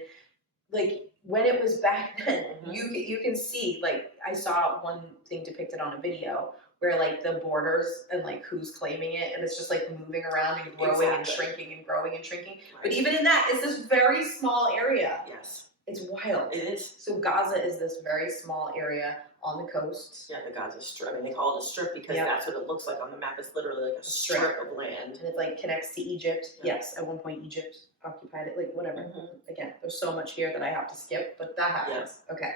Like when it was back then, you can see, like I saw one thing depicted on a video where like the borders and like who's claiming it, and it's just like moving around and growing and shrinking and growing and shrinking. Right. But even in that, it's this very small area. Yes. It's wild. It is. So Gaza is this very small area on the coast. Yeah, the Gaza Strip. I mean, they call it a strip because that's what it looks like on the map. It's literally like a strip of land. And it like connects to Egypt. Yeah. Yes, at one point Egypt occupied it, like whatever. Again, there's so much here that I have to skip, but that happens. Yes. Okay.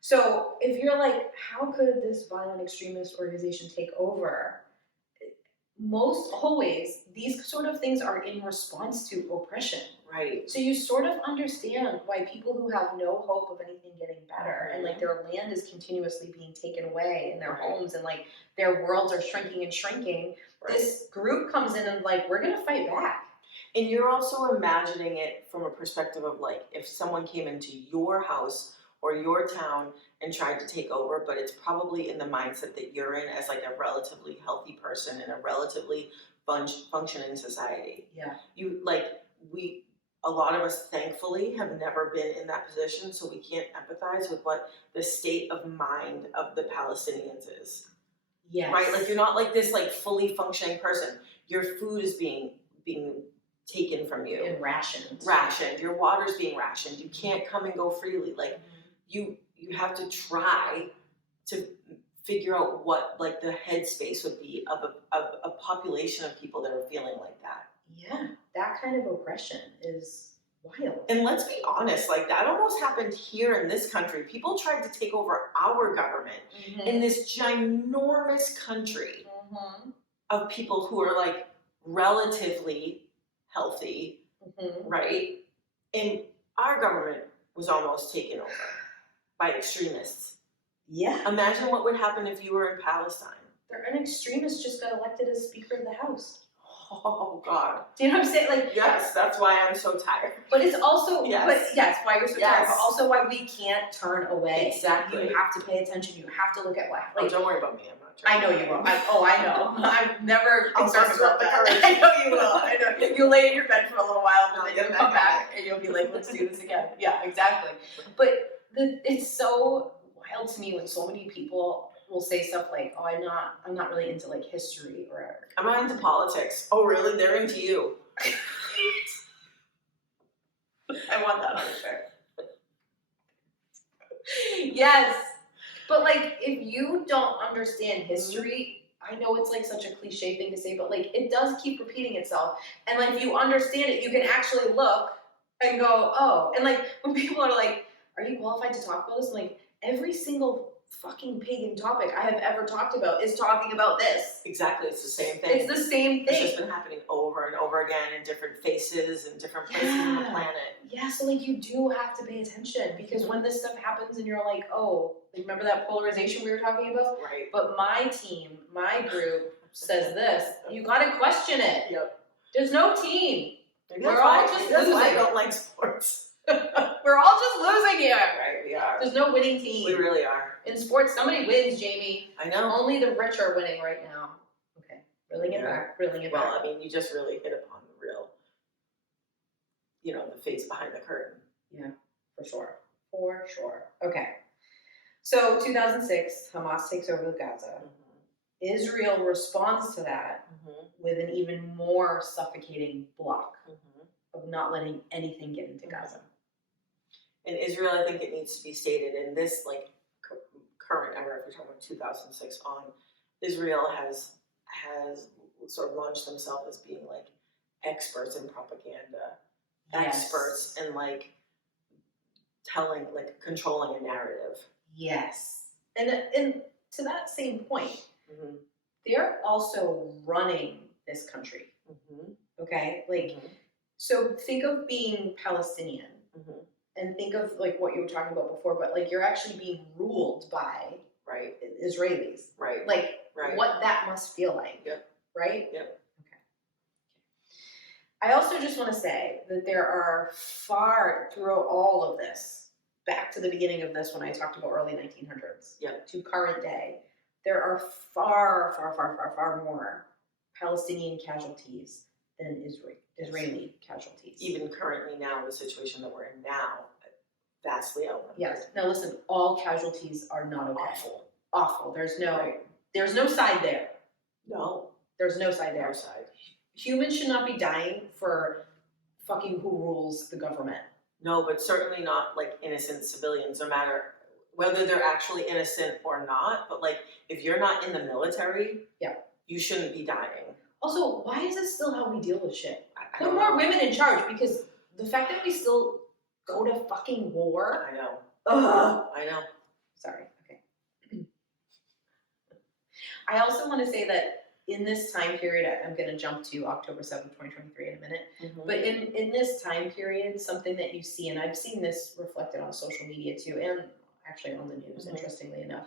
So if you're like, how could this violent extremist organization take over? Most always, these sort of things are in response to oppression. Right. So you sort of understand why people who have no hope of anything getting better and like their land is continuously being taken away and their homes and like their worlds are shrinking and shrinking. This group comes in and like, we're going to fight back. And you're also imagining it from a perspective of like, if someone came into your house or your town and tried to take over, but it's probably in the mindset that you're in as like a relatively healthy person in a relatively functioning society. Yeah. A lot of us, thankfully, have never been in that position, so we can't empathize with what the state of mind of the Palestinians is. Yes. Right? Like, you're not like this, like, fully functioning person. Your food is being taken from you. And rationed. Rationed. Your water's being rationed. You can't come and go freely. Like, you have to try to figure out what, like, the headspace would be of a population of people that are feeling like that. Yeah, that kind of oppression is wild. And let's be honest, like that almost happened here in this country. People tried to take over our government in this ginormous country of people who are like relatively healthy, right? And our government was almost taken over by extremists. Yeah. Imagine what would happen if you were in Palestine. An extremist just got elected as Speaker of the House. Oh God! Do you know what I'm saying? Like, yes, that's why I'm so tired. But it's also, why you're so tired, but also why we can't turn away. Exactly. You have to pay attention. You have to look at what. Like, don't worry about me. I'm not trying. I know you will. I know. I'm never concerned about that. Courage. I know you will. I know. You'll lay in your bed for a little while, and then you'll come back, and you'll be like, "Let's do this again." Yeah, exactly. But it's so wild to me when so many people will say stuff like, "Oh, I'm not really into like history or I'm not into politics." Oh, really? They're into you. I want that on a shirt. Yes. But like, if you don't understand history, I know it's like such a cliche thing to say, but like, it does keep repeating itself. And like, if you understand it, you can actually look and go, oh. And like, when people are like, are you qualified to talk about this? I'm like, every single fucking pagan topic I have ever talked about is talking about this. Exactly, it's the same thing. It's the same It's thing. just been happening over and over again in different faces and different places on the planet. Yeah, so like you do have to pay attention because when this stuff happens and you're like, oh, remember that polarization we were talking about? Right. But my team, my group says this, you gotta question it. Yep. There's no team. Maybe We're that's all why- just maybe that's why I losing. don't like sports. We're all just losing here. Right, we are. There's no winning team. We really are. In sports, somebody wins, Jamie. I know. Only the rich are winning right now. Okay, reeling it back. Well, I mean, you just really hit upon the real, the face behind the curtain. Yeah, for sure. Okay. So 2006, Hamas takes over Gaza. Mm-hmm. Israel responds to that with an even more suffocating block of not letting anything get into Gaza. In Israel, I think it needs to be stated in this current era, if you're talking about 2006 on, Israel has sort of launched themselves as being like experts in propaganda, experts in like telling, like controlling a narrative. Yes, and to that same point, they're also running this country. Okay, like so think of being Palestinian. And think of like what you were talking about before, but like you're actually being ruled by Israelis. Right. Like what that must feel like. Yep. Right? Yep. Okay. I also just want to say that there are throughout all of this, back to the beginning of this when I talked about early 1900s to current day, there are far more Palestinian casualties than Israeli casualties. Even currently now, the situation that we're in now, vastly outnumbered. Yes. Now listen, all casualties are not okay. Awful. There's no side there. No. There's no side there. No side. Humans should not be dying for fucking who rules the government. No, but certainly not like innocent civilians, no matter whether they're actually innocent or not. But like, if you're not in the military, you shouldn't be dying. Also, why is this still how we deal with shit? I Put don't more know. women in charge, because the fact that we still go to fucking war. I know. Ugh. I know. Sorry. Okay. I also want to say that in this time period, I'm going to jump to October 7th, 2023 in a minute. But in this time period, something that you see, and I've seen this reflected on social media too, and actually on the news, interestingly enough,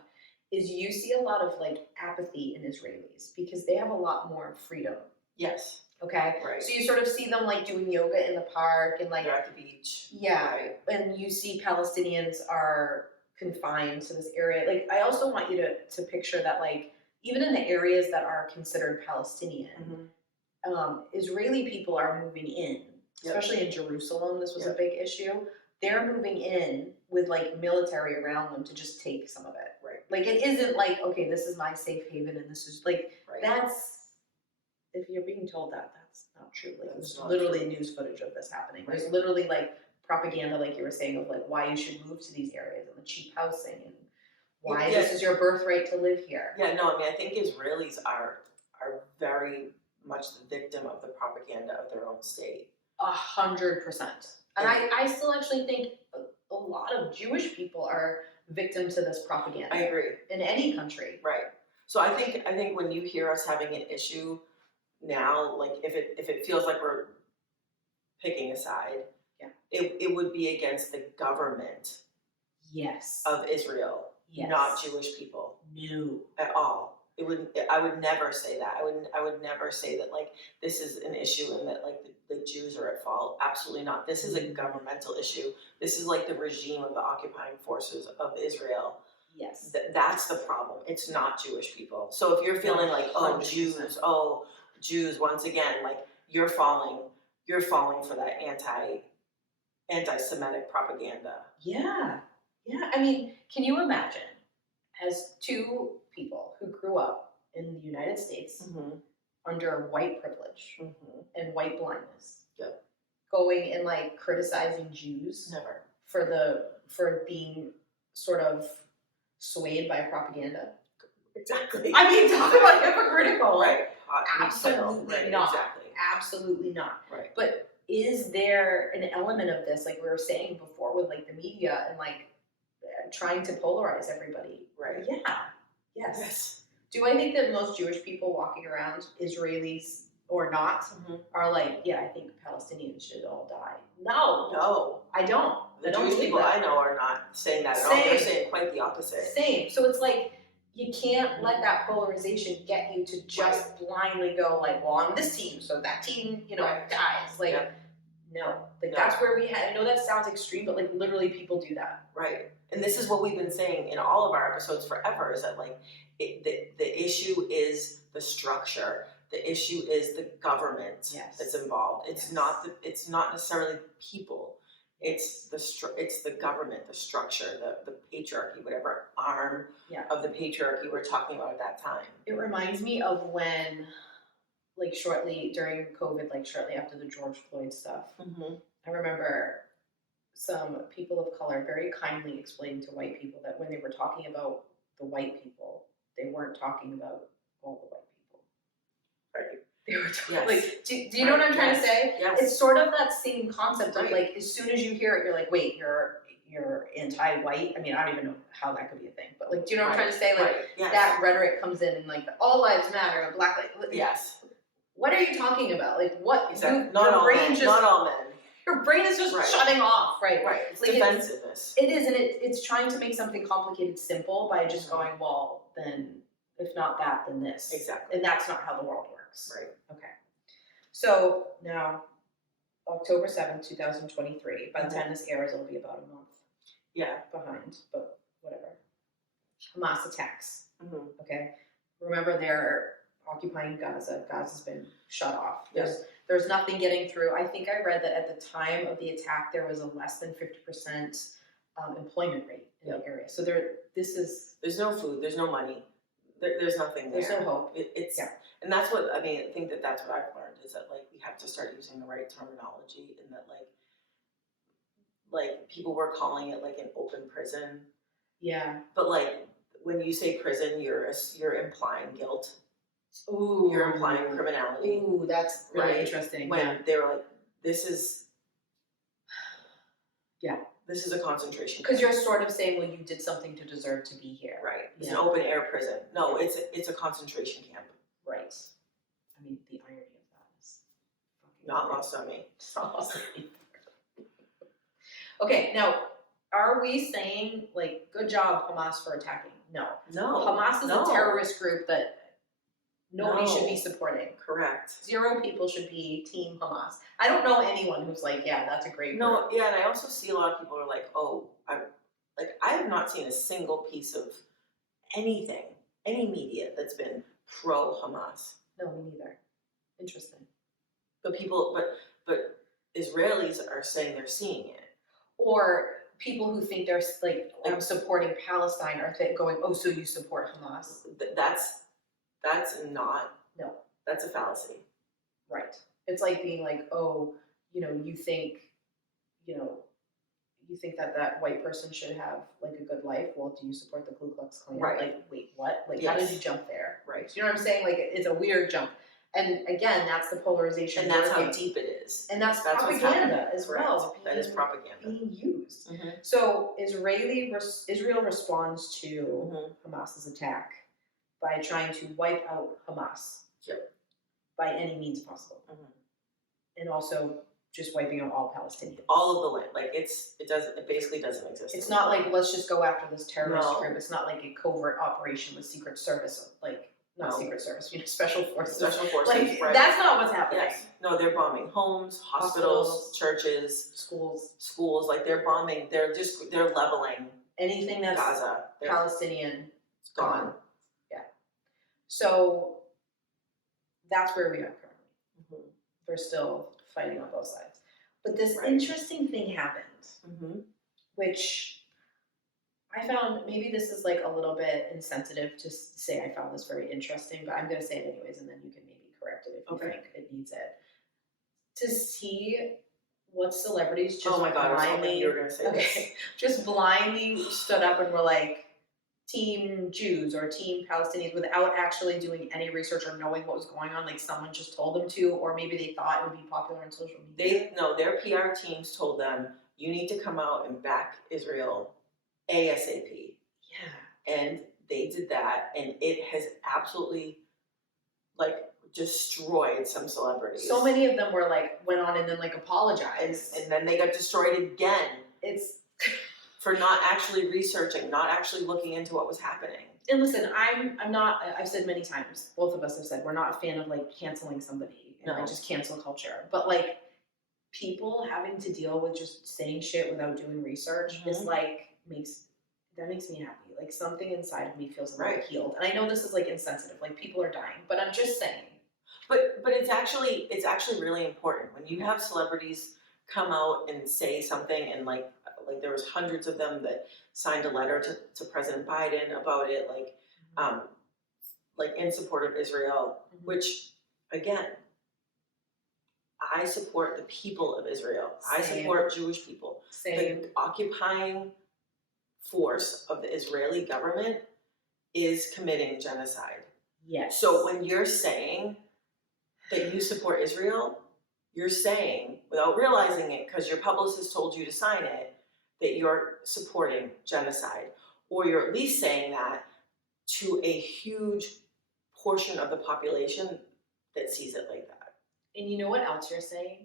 is you see a lot of like apathy in Israelis because they have a lot more freedom. Yes. Okay. Right. So you sort of see them like doing yoga in the park and like they're at the beach. Yeah. Right. And you see Palestinians are confined to this area. Like I also want you to picture that like even in the areas that are considered Palestinian, Israeli people are moving in, especially in Jerusalem. This was a big issue. They're moving in with like military around them to just take some of it. Right. Like it isn't like, okay, this is my safe haven and this is like, that's, if you're being told that, that's not true. Like there's literally news footage of this happening. Right. There's literally like propaganda, like you were saying, of like why you should move to these areas and the cheap housing and why this is your birthright to live here. Yeah, no, I mean, I think Israelis are very much the victim of the propaganda of their own state. 100%. And I still actually think a lot of Jewish people are victim to this propaganda. I agree. In any country. Right. So I think when you hear us having an issue now, like if it feels like we're picking a side, it would be against the government of Israel. Yes. Not Jewish people. No. At all. I would never say that. I would never say that like this is an issue and that like the Jews are at fault. Absolutely not. This is a governmental issue. This is like the regime of the occupying forces of Israel. Yes. That's the problem. It's not Jewish people. So if you're feeling like, oh, Jews, once again, like you're falling for that anti-Semitic propaganda. Yeah. Yeah. I mean, can you imagine as two people who grew up in the United States under white privilege and white blindness, Yep. going and like criticizing Jews Never. for being sort of swayed by propaganda. Exactly. I mean, talk about hypocritical. Right. Absolutely Right. not. Exactly. Absolutely not. Right. But is there an element of this, like we were saying before, with like the media and like trying to polarize everybody? Right. Yeah. Yes. Yes. Do I think that most Jewish people walking around, Israelis or not, are like, yeah, I think Palestinians should all die? No. No. I don't. The I don't Jewish believe people that. I know are not saying that at all. They're saying quite the opposite. Same. So it's like, you can't let that polarization get you to just blindly go like, well, I'm this team, so that team, dies. Like, no. Like, that's where we had, I know that sounds extreme, but like literally people do that. Right. And this is what we've been saying in all of our episodes forever, is that like, the issue is the structure. The issue is the government that's involved. It's not necessarily people. It's the government, the structure, the patriarchy, whatever arm of the patriarchy we're talking about at that time. It reminds me of when, like during COVID, like shortly after the George Floyd stuff, I remember some people of color very kindly explaining to white people that when they were talking about the white people, they weren't talking about all the white people. Right. They were talking, like, do you know what I'm trying to say? Yes. It's sort of that same concept of like, as soon as you hear it, you're like, wait, you're anti-white. I mean, I don't even know how that could be a thing, but like, do you know what I'm trying to say? Like, that rhetoric comes in and like, the all lives matter, and black lives. Yes. What are you talking about? Like, what? Exactly. Not all men. Not all men. Your brain is just shutting off, right? Right. It's like defensiveness. It is, and it's trying to make something complicated simple by just going, well, then if not that, then this. Exactly. And that's not how the world works. Right. Okay. So now, October 7th, 2023. By the time this airs, it'll be about a month. Behind, but whatever. Hamas attacks. Okay. Remember, they're occupying Gaza. Gaza's been shut off. There's nothing getting through. I think I read that at the time of the attack, there was a less than 50% employment rate in the area. So there's no food, there's no money, there's nothing there. There's no hope. And that's what, I mean, I think that's what I've learned, is that like, we have to start using the right terminology, and that like people were calling it like an open prison. Yeah. But like, when you say prison, you're implying guilt. Ooh. You're implying criminality. Ooh, that's really interesting. When they were like, this is a concentration camp. Because you're sort of saying, well, you did something to deserve to be here. Right. It's an open air prison. No, it's a concentration camp. Right. I mean, the irony of that is not lost on me. It's not lost on me. Okay, now, are we saying, like, good job, Hamas, for attacking? No. Hamas is a terrorist group that nobody should be supporting. Correct. 0 people should be Team Hamas. I don't know anyone who's like, yeah, that's a great group. And I also see a lot of people are like, I have not seen a single piece of anything, any media that's been pro-Hamas. No, me neither. Interesting. But Israelis are saying they're seeing it. Or people who think they're like supporting Palestine are going, oh, so you support Hamas? That's not. No. That's a fallacy. Right. It's like being like, oh, you think that white person should have like a good life. Well, do you support the Ku Klux Klan? Right. Like, wait, what? Like, how did you jump there? Right. Do you know what I'm saying? Like, it's a weird jump. And again, that's the polarization. And that's how deep it is. And that's propaganda as well. That is propaganda. Being used. So Israel responds to Hamas's attack by trying to wipe out Hamas. Yep. By any means possible. And also just wiping out all Palestinians. All of the land. Like it basically doesn't exist. It's not like, let's just go after this terrorist group. It's not like a covert operation with Secret Service, Secret Service, special forces. Like, right. That's not what's happening. Yes. No, they're bombing homes, hospitals, churches, schools. Like they're bombing. They're leveling anything that's Gaza. Palestinian. Gone. Yeah. So that's where we are currently. They're still fighting on both sides. But this interesting thing happened, which I found, maybe this is like a little bit insensitive to say I found this very interesting, but I'm going to say it anyways, and then you can maybe correct it if you think it needs it. to see what celebrities just Oh my God, I was hoping blindly, you were gonna say this. just blindly stood up and were like, Team Jews or Team Palestinians without actually doing any research or knowing what was going on. Like someone just told them to, or maybe they thought it would be popular on social media. Their PR teams told them, you need to come out and back Israel ASAP. Yeah. And they did that, and it has absolutely like destroyed some celebrities. So many of them were like, went on and then like apologized. And then they got destroyed again. It's for not actually researching, not actually looking into what was happening. And listen, I'm not, I've said many times, both of us have said, we're not a fan of like canceling somebody and like just cancel culture. But like people having to deal with just saying shit without doing research is like, makes me happy. Like something inside of me feels a little healed. And I know this is like insensitive, like people are dying, but I'm just saying. But it's actually really important when you have celebrities come out and say something, and like there was hundreds of them that signed a letter to President Biden about it, like in support of Israel, which again, I support the people of Israel. I support Jewish people. The occupying force of the Israeli government is committing genocide. Yes. So when you're saying that you support Israel, you're saying, without realizing it, because your publicist told you to sign it, that you're supporting genocide. Or you're at least saying that to a huge portion of the population that sees it like that. And you know what else you're saying?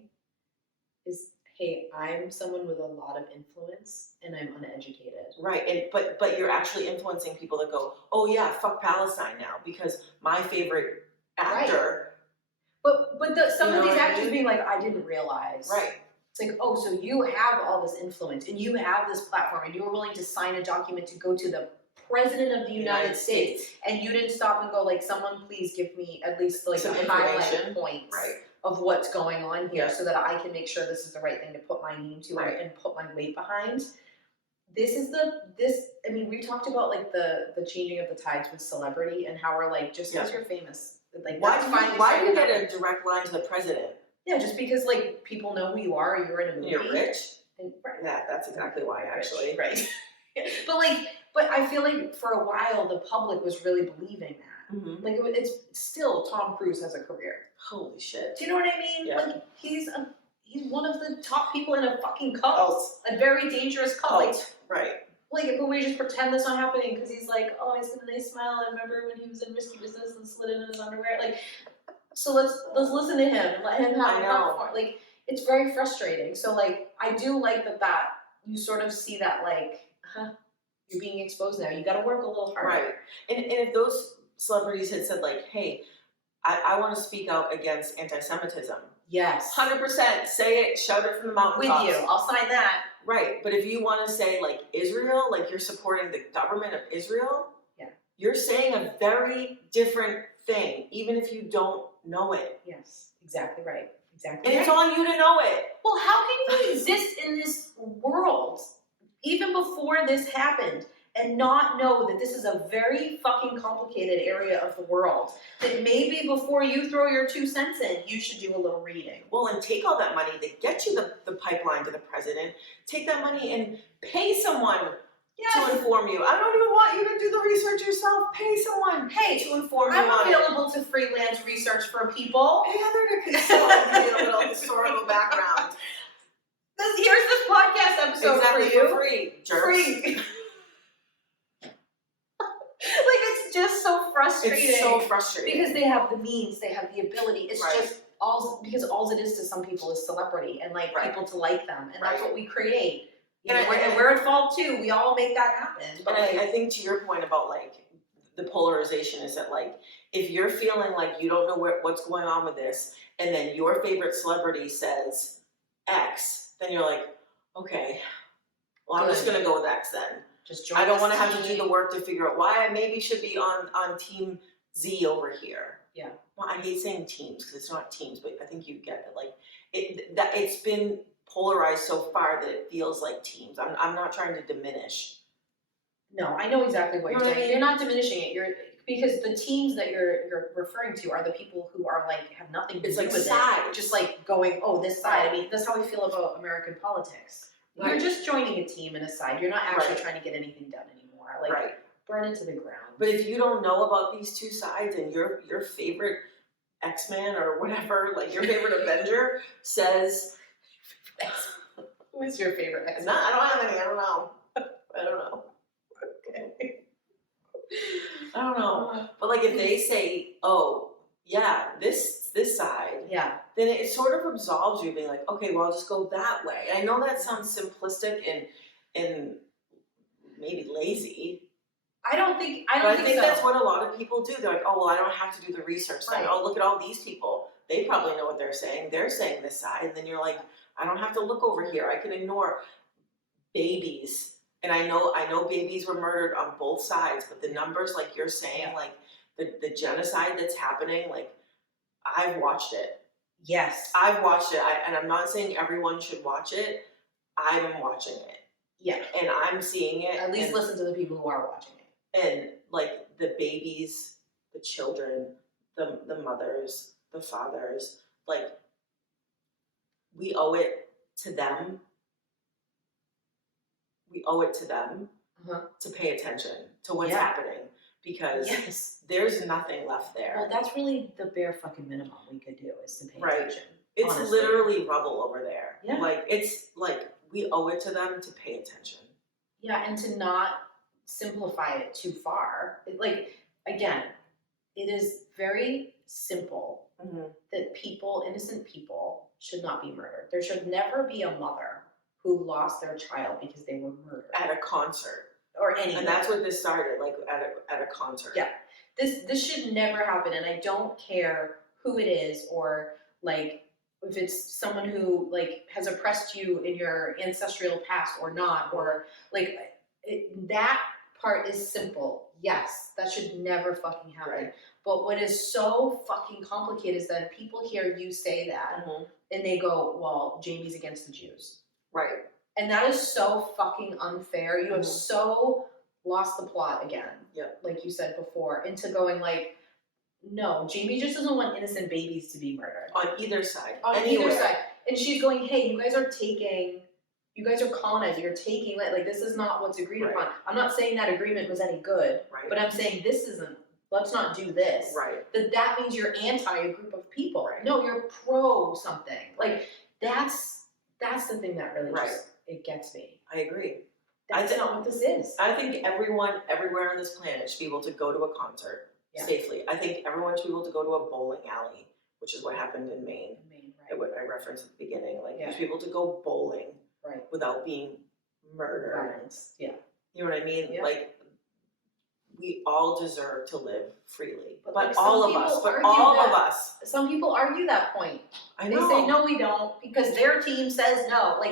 Is, hey, I'm someone with a lot of influence and I'm uneducated. Right, and but you're actually influencing people that go, oh yeah, fuck Palestine now, because my favorite actor... But some of these actors being like, I didn't realize. Right. It's like, oh, so you have all this influence and you have this platform and you were willing to sign a document to go to the President of the United States, and you didn't stop and go like, someone please give me at least like some highlight points of what's going on here so that I can make sure this is the right thing to put my name to and put my weight behind. I mean, we talked about like the changing of the tides with celebrity and how we're like, just because you're famous, like why do you get a direct line to the president? Yeah, just because like people know who you are, you're in a movie. You're rich. And, Yeah, that's exactly why actually. Right. But I feel like for a while the public was really believing that. Mm-hmm. Like it's still Tom Cruise has a career. Holy shit. Do you know what I mean? Yeah. Like he's one of the top people in a fucking cult. A very dangerous cult. Like, but we just pretend that's not happening because he's like, oh, he's got a nice smile. I remember when he was in Risky Business and slid in his underwear. Like, so let's listen to him and let him have a platform. Like, it's very frustrating. So like, I do like that you sort of see that like, you're being exposed now. You got to work a little harder. Right. And if those celebrities had said like, hey, I want to speak out against anti-Semitism. Yes. 100%. Say it. Shout it from the mountaintops. With you. I'll sign that. Right. But if you want to say like Israel, like you're supporting the government of Israel, you're saying a very different thing, even if you don't know it. Yes. Exactly right. Exactly. And it's on you to know it. Well, how can you exist in this world even before this happened and not know that this is a very fucking complicated area of the world, that maybe before you throw your 2 cents in, you should do a little reading. Well, and take all that money that gets you the pipeline to the president, take that money and pay someone to inform you. I don't even want you to do the research yourself. Pay someone to inform you. I'm available to freelance research for people. Pay Heather to consult and get a little historical background. Here's this podcast episode for you. For free. Jerks. Free. Like, it's just so frustrating. It's so frustrating. Because they have the means, they have the ability. It's just because all it is to some people is celebrity and like people to like them. And that's what we create. And we're at fault too. We all make that happen. But and I think to your point about like the polarization is that like, if you're feeling like you don't know what's going on with this, and then your favorite celebrity says X, then you're like, okay, well, I'm just going to go with X then. Just join. I don't want to have to do the work to figure out why I maybe should be on team Z over here. Yeah. Well, I hate saying teams because it's not teams, but I think you get it. Like it's been polarized so far that it feels like teams. I'm not trying to diminish No, I know exactly what You you're know what I saying. mean? You're not diminishing it. Because the teams that you're referring to are the people who are like have nothing to It's do like with sides. it. Just like going, oh, this side. Right. I mean, that's how we feel about American politics. Right. You're just joining a team and a side. You're not actually Right. trying to get anything done anymore. Like Right. burn it to the ground. But if you don't know about these two sides and your favorite X-Man or whatever, like your favorite Avenger says, Who is your favorite X? I don't have any. I don't know. Okay. I don't know. But like if they say, oh yeah, this side, Yeah. then it sort of absolves you, being like, okay, well I'll just go that way. And I know that sounds simplistic and maybe lazy. I don't think so. That's what a lot of people do. They're like, oh well, I don't have to do the research then. Right. Oh, look at all these people. They probably know what they're saying. They're saying this side, and then you're like, I don't have to look over here. I can ignore babies. And I know babies were murdered on both sides, but the numbers, like you're saying, like the genocide that's happening, like I've watched it. Yes. I've watched it, and I'm not saying everyone should watch it. I'm watching it. Yeah. And I'm seeing it. At least listen to the people who are watching it. And like the babies, the children, the mothers, the fathers, like we owe it to them. We owe it to them to pay attention to what's happening, because there's nothing left there. Well, that's really the bare fucking minimum we could do is to pay attention. It's honestly. literally rubble over there. Yeah. Like it's like we owe it to them to pay attention. Yeah, and to not simplify it too far. Like again, it is very simple that innocent people, should not be murdered. There should never be a mother who lost their child because they were murdered at a concert or anything. And that's what this started, like at a concert. Yeah, this should never happen, and I don't care who it is or like if it's someone who like has oppressed you in your ancestral past or not, or like that part is simple. Yes, that should never fucking happen. Right. But what is so fucking complicated is that people hear you say that and they go, well, Jamie's against the Jews. Right. And that is so fucking unfair. You have so lost the plot again. Yep. Like you said before, into going like, no, Jamie just doesn't want innocent babies to be murdered. On either side. On Anywhere. either side. And she's going, hey, you guys are colonizing, you're taking, like this is not what's agreed upon. I'm not saying that agreement was any good, but I'm saying this isn't, let's not do this. Right. That means you're anti a group of people. Right. No, you're pro something. Like that's the thing that really just, it gets me. I agree. That's not what this is. I think everyone, everywhere on this planet should be able to go to a concert safely. I think everyone should be able to go to a bowling alley, which is what happened in Maine. What I referenced at the beginning. Like, you should be able to go bowling without being murdered. Violence. Yeah. You know what I mean? Yeah. Like, we all deserve to live freely. But like, all of us. Some people argue that point. I know. They say, no, we don't, because their team says no. Like,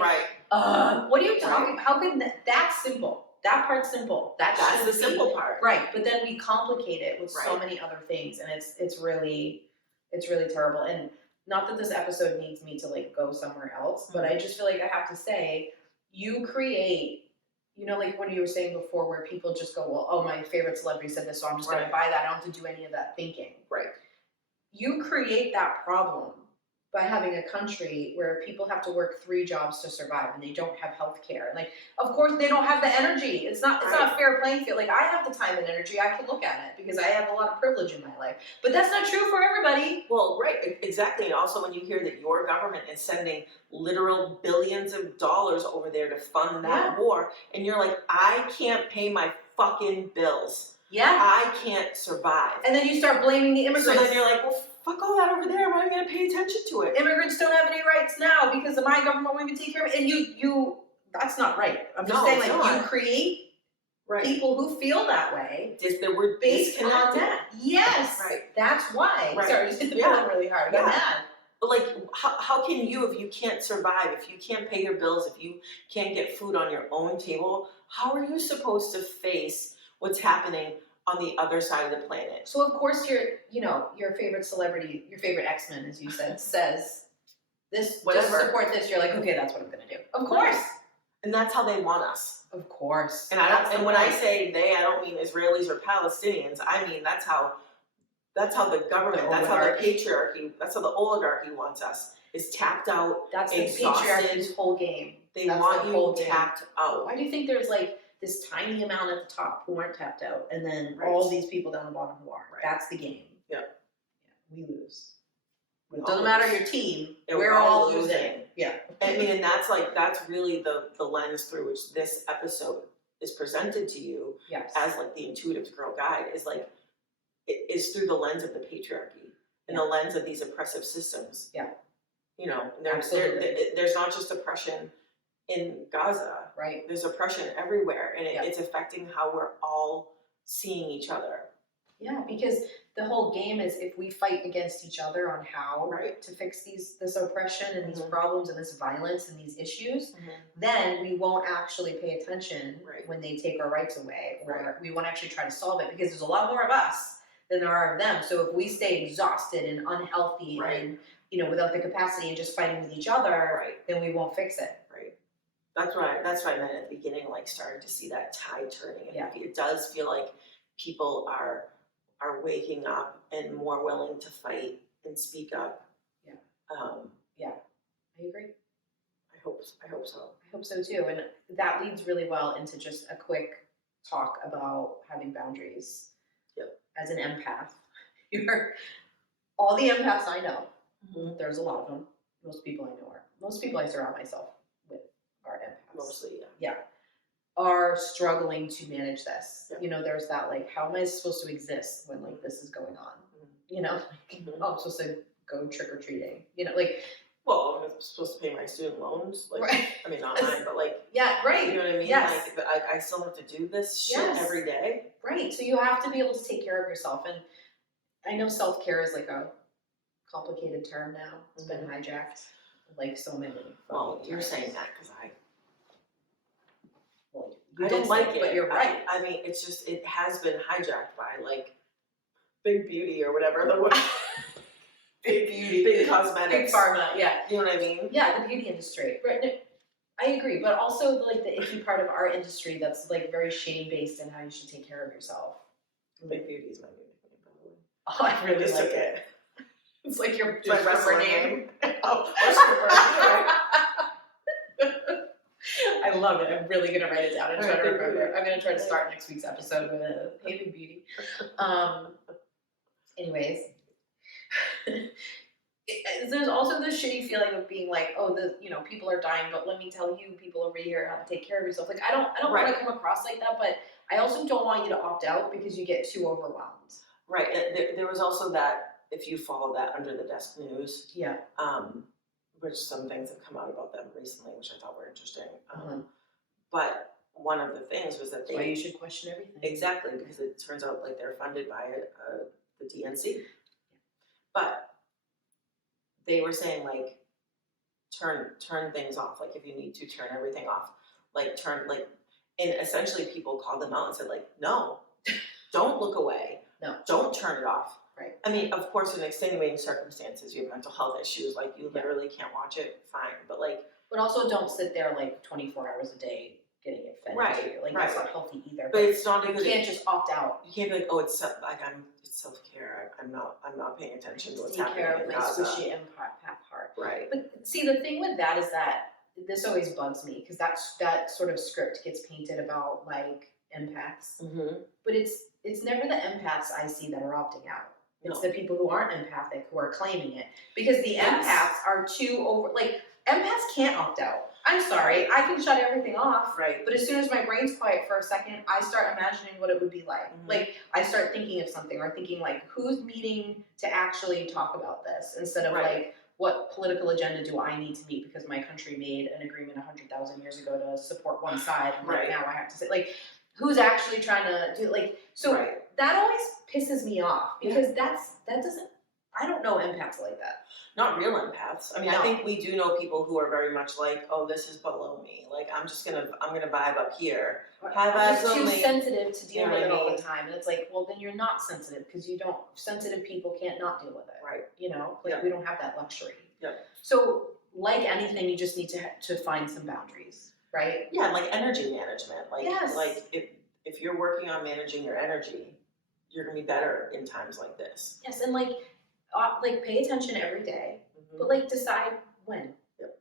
what are you talking about? How can that's simple. That part's simple. That's the simple part. Right. But then we complicate it with so many other things, and it's really terrible. And not that this episode needs me to like go somewhere else, but I just feel like I have to say, you create, you know, like what you were saying before, where people just go, well, oh, my favorite celebrity said this, so I'm just going to buy that. I don't have to do any of that thinking. Right. You create that problem by having a country where people have to work 3 jobs to survive and they don't have health care. And like, of course they don't have the energy. It's not a fair playing field. Like, I have the time and energy, I can look at it because I have a lot of privilege in my life. But that's not true for everybody. Well, right, exactly. And also when you hear that your government is sending literal billions of dollars over there to fund that war, and you're like, I can't pay my fucking bills. Yeah. I can't survive. And then you start blaming the immigrants. So then you're like, well, fuck all that over there. Why am I going to pay attention to it? Immigrants don't have any rights now because my government won't even take care of it. And you that's not right. I'm just saying, like, you create people who feel that way. We're based on that. Yes. Right. That's why. Right. Sorry, I just hit the button really hard. I'm mad. But like, how can you, if you can't survive, if you can't pay your bills, if you can't get food on your own table, how are you supposed to face what's happening on the other side of the planet? So of course your favorite celebrity, your favorite X-Men, as you said, says this, whatever, just support this. You're like, okay, that's what I'm gonna do. Of course. And that's how they want us. Of course. And and when I say they, I don't mean Israelis or Palestinians. I mean that's how the government, that's how the patriarchy, that's how the oligarchy wants us. Is tapped out. That's the patriarchy's whole game. They want you tapped out. Why do you think there's like this tiny amount at the top who aren't tapped out, and then all these people down the bottom who are? Right. That's the game. Yep. Yeah, we lose. It doesn't matter your team. We're all losing. Yeah. I mean, and that's really the lens through which this episode is presented to you. Yes. As like the intuitive girl guide is like it is through the lens of the patriarchy and the lens of these oppressive systems. Yeah. You know, there's not just oppression in Gaza. Right. There's oppression everywhere, and it's affecting how we're all seeing each other. Yeah, because the whole game is if we fight against each other on how to fix this oppression and these problems and this violence and these issues, then we won't actually pay attention when they take our rights away, or we won't actually try to solve it, because there's a lot more of us than there are of them. So if we stay exhausted and unhealthy and without the capacity and just fighting with each other, then we won't fix it. Right. That's right. That's why I meant at the beginning, like starting to see that tide turning. And it does feel like people are waking up and more willing to fight and speak up. Yeah. I agree. I hope so. I hope so too. And that leads really well into just a quick talk about having boundaries. Yep. As an empath, all the empaths I know. There's a lot of them. Most people I know are. Most people I surround myself with are empaths. Mostly, yeah. Are struggling to manage this. Yeah. There's that like, how am I supposed to exist when like this is going on? I'm supposed to go trick or treating. Well, I'm supposed to pay my student loans. Like, I mean, not mine, but like. Yeah, right. You know what I mean? Yes. Like, I still have to do this shit every day. Right. So you have to be able to take care of yourself. And I know self-care is like a complicated term now. It's been hijacked like so many. Well, you're saying that because I you don't like it. But you're right. I mean, it's just, it has been hijacked by like big beauty or whatever. Big beauty, big cosmetics. Big pharma, yeah. You know what I mean? Yeah, the beauty industry. Right. I agree, but also like the icky part of our industry that's like very shame-based in how you should take care of yourself. Big beauty is my new nickname, by the way. Oh, I really like it. It's like your wrestler name. I love it. I'm really gonna write it down and try to remember. I'm gonna try to start next week's episode with a "Hey, Big Beauty." Anyways, there's also this shitty feeling of being like, oh, people are dying, but let me tell you, people over here, how to take care of yourself. Like, I don't want to come across like that, but I also don't want you to opt out because you get too overwhelmed. Right. There was also that, if you follow that Under the Desk news. Yeah. Which some things have come out about them recently, which I thought were interesting. But one of the things was that That's why you should question everything. Exactly, because it turns out like they're funded by the DNC. But they were saying like turn things off. Like if you need to turn everything off, and essentially people called them out and said like, no, don't look away. No, don't turn it off. Right. I mean, of course, in extenuating circumstances, you have mental health issues, like you literally can't watch it, fine. But like, but also don't sit there like 24 hours a day getting it fed to you. Like that's not healthy either. But it's not. You can't just opt out. You can't be like, oh, it's self care. I'm not paying attention to what's happening in Gaza. Squishy empath part. Right. But see, the thing with that is that this always bugs me because that sort of script gets painted about like empaths, but it's never the empaths I see that are opting out. It's the people who aren't empathic who are claiming it because the empaths are too over. Like empaths can't opt out. I'm sorry, I can shut everything off. Right. But as soon as my brain's quiet for a second, I start imagining what it would be like. Like I start thinking of something or thinking like, who's meeting to actually talk about this instead of like, what political agenda do I need to meet because my country made an agreement 100,000 years ago to support one side, and like now I have to say like, who's actually trying to do like so. That always pisses me off because that doesn't. I don't know empaths like that. Not real empaths. I mean, I think we do know people who are very much like, oh, this is below me. Like, I'm gonna vibe up here. I'm just too sensitive to deal with it all the time, and it's like, well, then you're not sensitive because you don't. Sensitive people can't not deal with it. Right. Like we don't have that luxury. Yeah. So, like anything, you just need to find some boundaries. right? Yeah, like energy management. Like, Yes. like if you're working on managing your energy, you're gonna be better in times like this. Yes, and like pay attention every day, but Mhm. like decide when. Yep.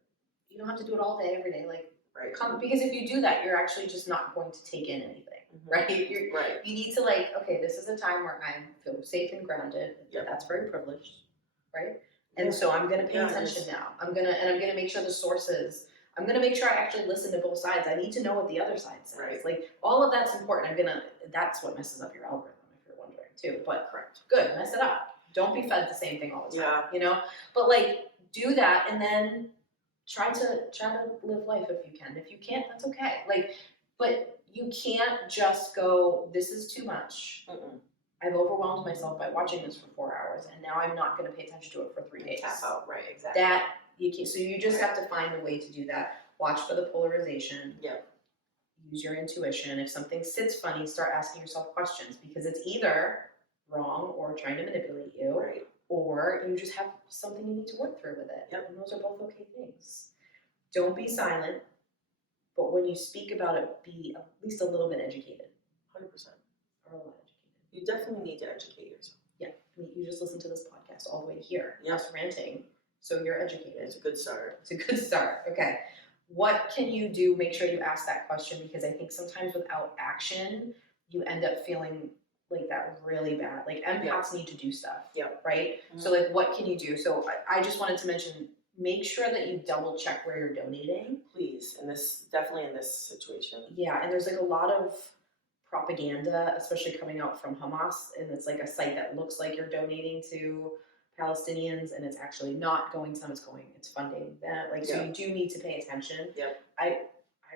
You don't have to do it all day every day. Like Right. because if you do that, you're actually just not going to take in anything, right? Right. You need to like, okay, this is a time where I feel safe and grounded. Yep. That's very privileged, right? And Yeah. so I'm gonna pay Yeah, it attention is. now. I'm gonna make sure the sources. I'm gonna make sure I actually listen to both sides. I need to know what the other side says. Right. Like all of that's important. That's what messes up your algorithm, if you're wondering too. But Correct. good, mess it up. Don't be fed the same thing all the time. Yeah. You know? But like do that and then try to live life if you can. If you can't, that's okay. Like, but you can't just go, this is too much. Mm-mm. I've overwhelmed myself by watching this for 4 hours and now I'm not gonna pay attention to it for 3 days. Tap out. Right. Exactly. That you can, so you just have to find a way to do that. Watch for the polarization. Yep. Use your intuition. If something sits funny, start asking yourself questions because it's either wrong or trying to manipulate you, Right. or you just have something you need to work through with it. Yep. And those are both okay things. Don't be silent, but when you speak about it, be at least a little bit educated. 100%. Or a lot educated. You definitely need to educate yourself. Yeah. I mean, you just listened to this podcast all the way to here. Yep. Us ranting. So you're educated. It's a good start. It's a good start. Okay. What can you do? Make sure you ask that question because I think sometimes without action, you end up feeling like that really bad. Like empaths need to do stuff. Yep. Right? Mhm. So like what can you do? So I just wanted to mention, make sure that you double check where you're donating. Please, definitely in this situation. Yeah, and there's like a lot of propaganda, especially coming out from Hamas, and it's like a site that looks like you're donating to Palestinians, and it's actually not going to them. It's funding them. Like, so Yeah. you do need to pay attention. Yep. I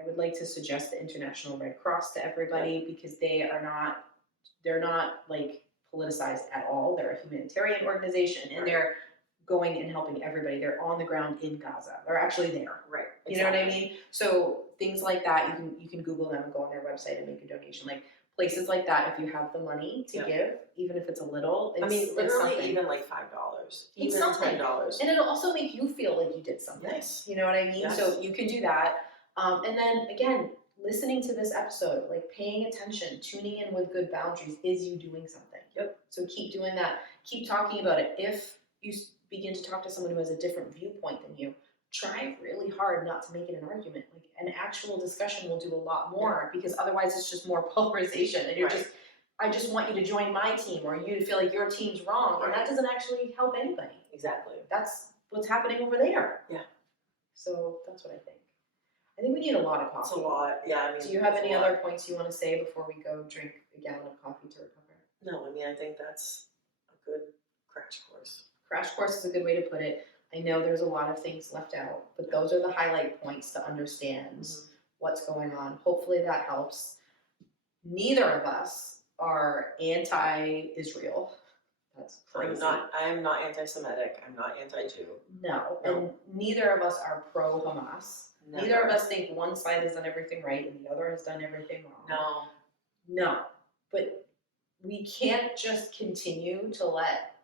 would like to suggest the International Red Cross to everybody because they're not like politicized at all. They're a humanitarian organization, and Right. they're going and helping everybody. They're on the ground in Gaza. They're actually there. Right. Exactly. You know what I mean? So things like that, you can Google them and go on their website and make a donation. Like places like that, if you have the money to Yep. give, even if it's a little, I mean, literally, something. even like $5, It's even something. $10. And it'll also make you feel like you did something. Yes. You know what I mean? Yes. So you can do that. And then again, listening to this episode, like paying attention, tuning in with good boundaries is you doing something. Yep. So keep doing that. Keep talking about it. If you begin to talk to someone who has a different viewpoint than you, try really hard not to make it an argument. Like an actual discussion will do a lot more because otherwise it's just more polarization and you're Right. just, I just want you to join my team or you to feel like your team's wrong, and Right. that doesn't actually help anybody. Exactly. That's what's happening over there. Yeah. So that's what I think. I think we need a lot of coffee. It's a lot. Yeah. I mean, Do you have it's a any lot. other points you want to say before we go drink a gallon of coffee to recover? No, I mean, I think that's a good crash course. Crash course is a good way to put it. I know there's a lot of things left out, but those are the highlight points to understand Mhm. what's going on. Hopefully that helps. Neither of us are anti-Israel. That's crazy. I'm not anti-Semitic. I'm not anti-Jew. No, No. and neither of us are pro-Hamas. Neither Never. of us think one side has done everything right and the other has done everything wrong. No, but we can't just continue to let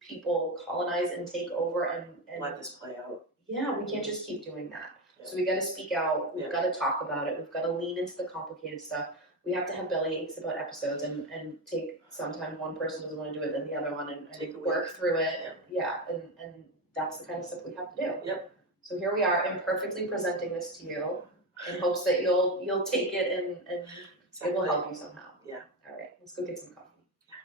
people colonize and take over and Let this play out. yeah, we can't just keep doing that. Yeah. So we got to speak out. We've Yeah. got to talk about it. We've got to lean into the complicated stuff. We have to have belly aches about episodes and take sometimes one person doesn't want to do it, then the other one, and Take a work week. through it. Yeah, and that's the kind of stuff we have to do. Yep. So here we are, imperfectly presenting this to you in hopes that you'll take it and it will help you somehow. Yeah. All right, let's go get some coffee.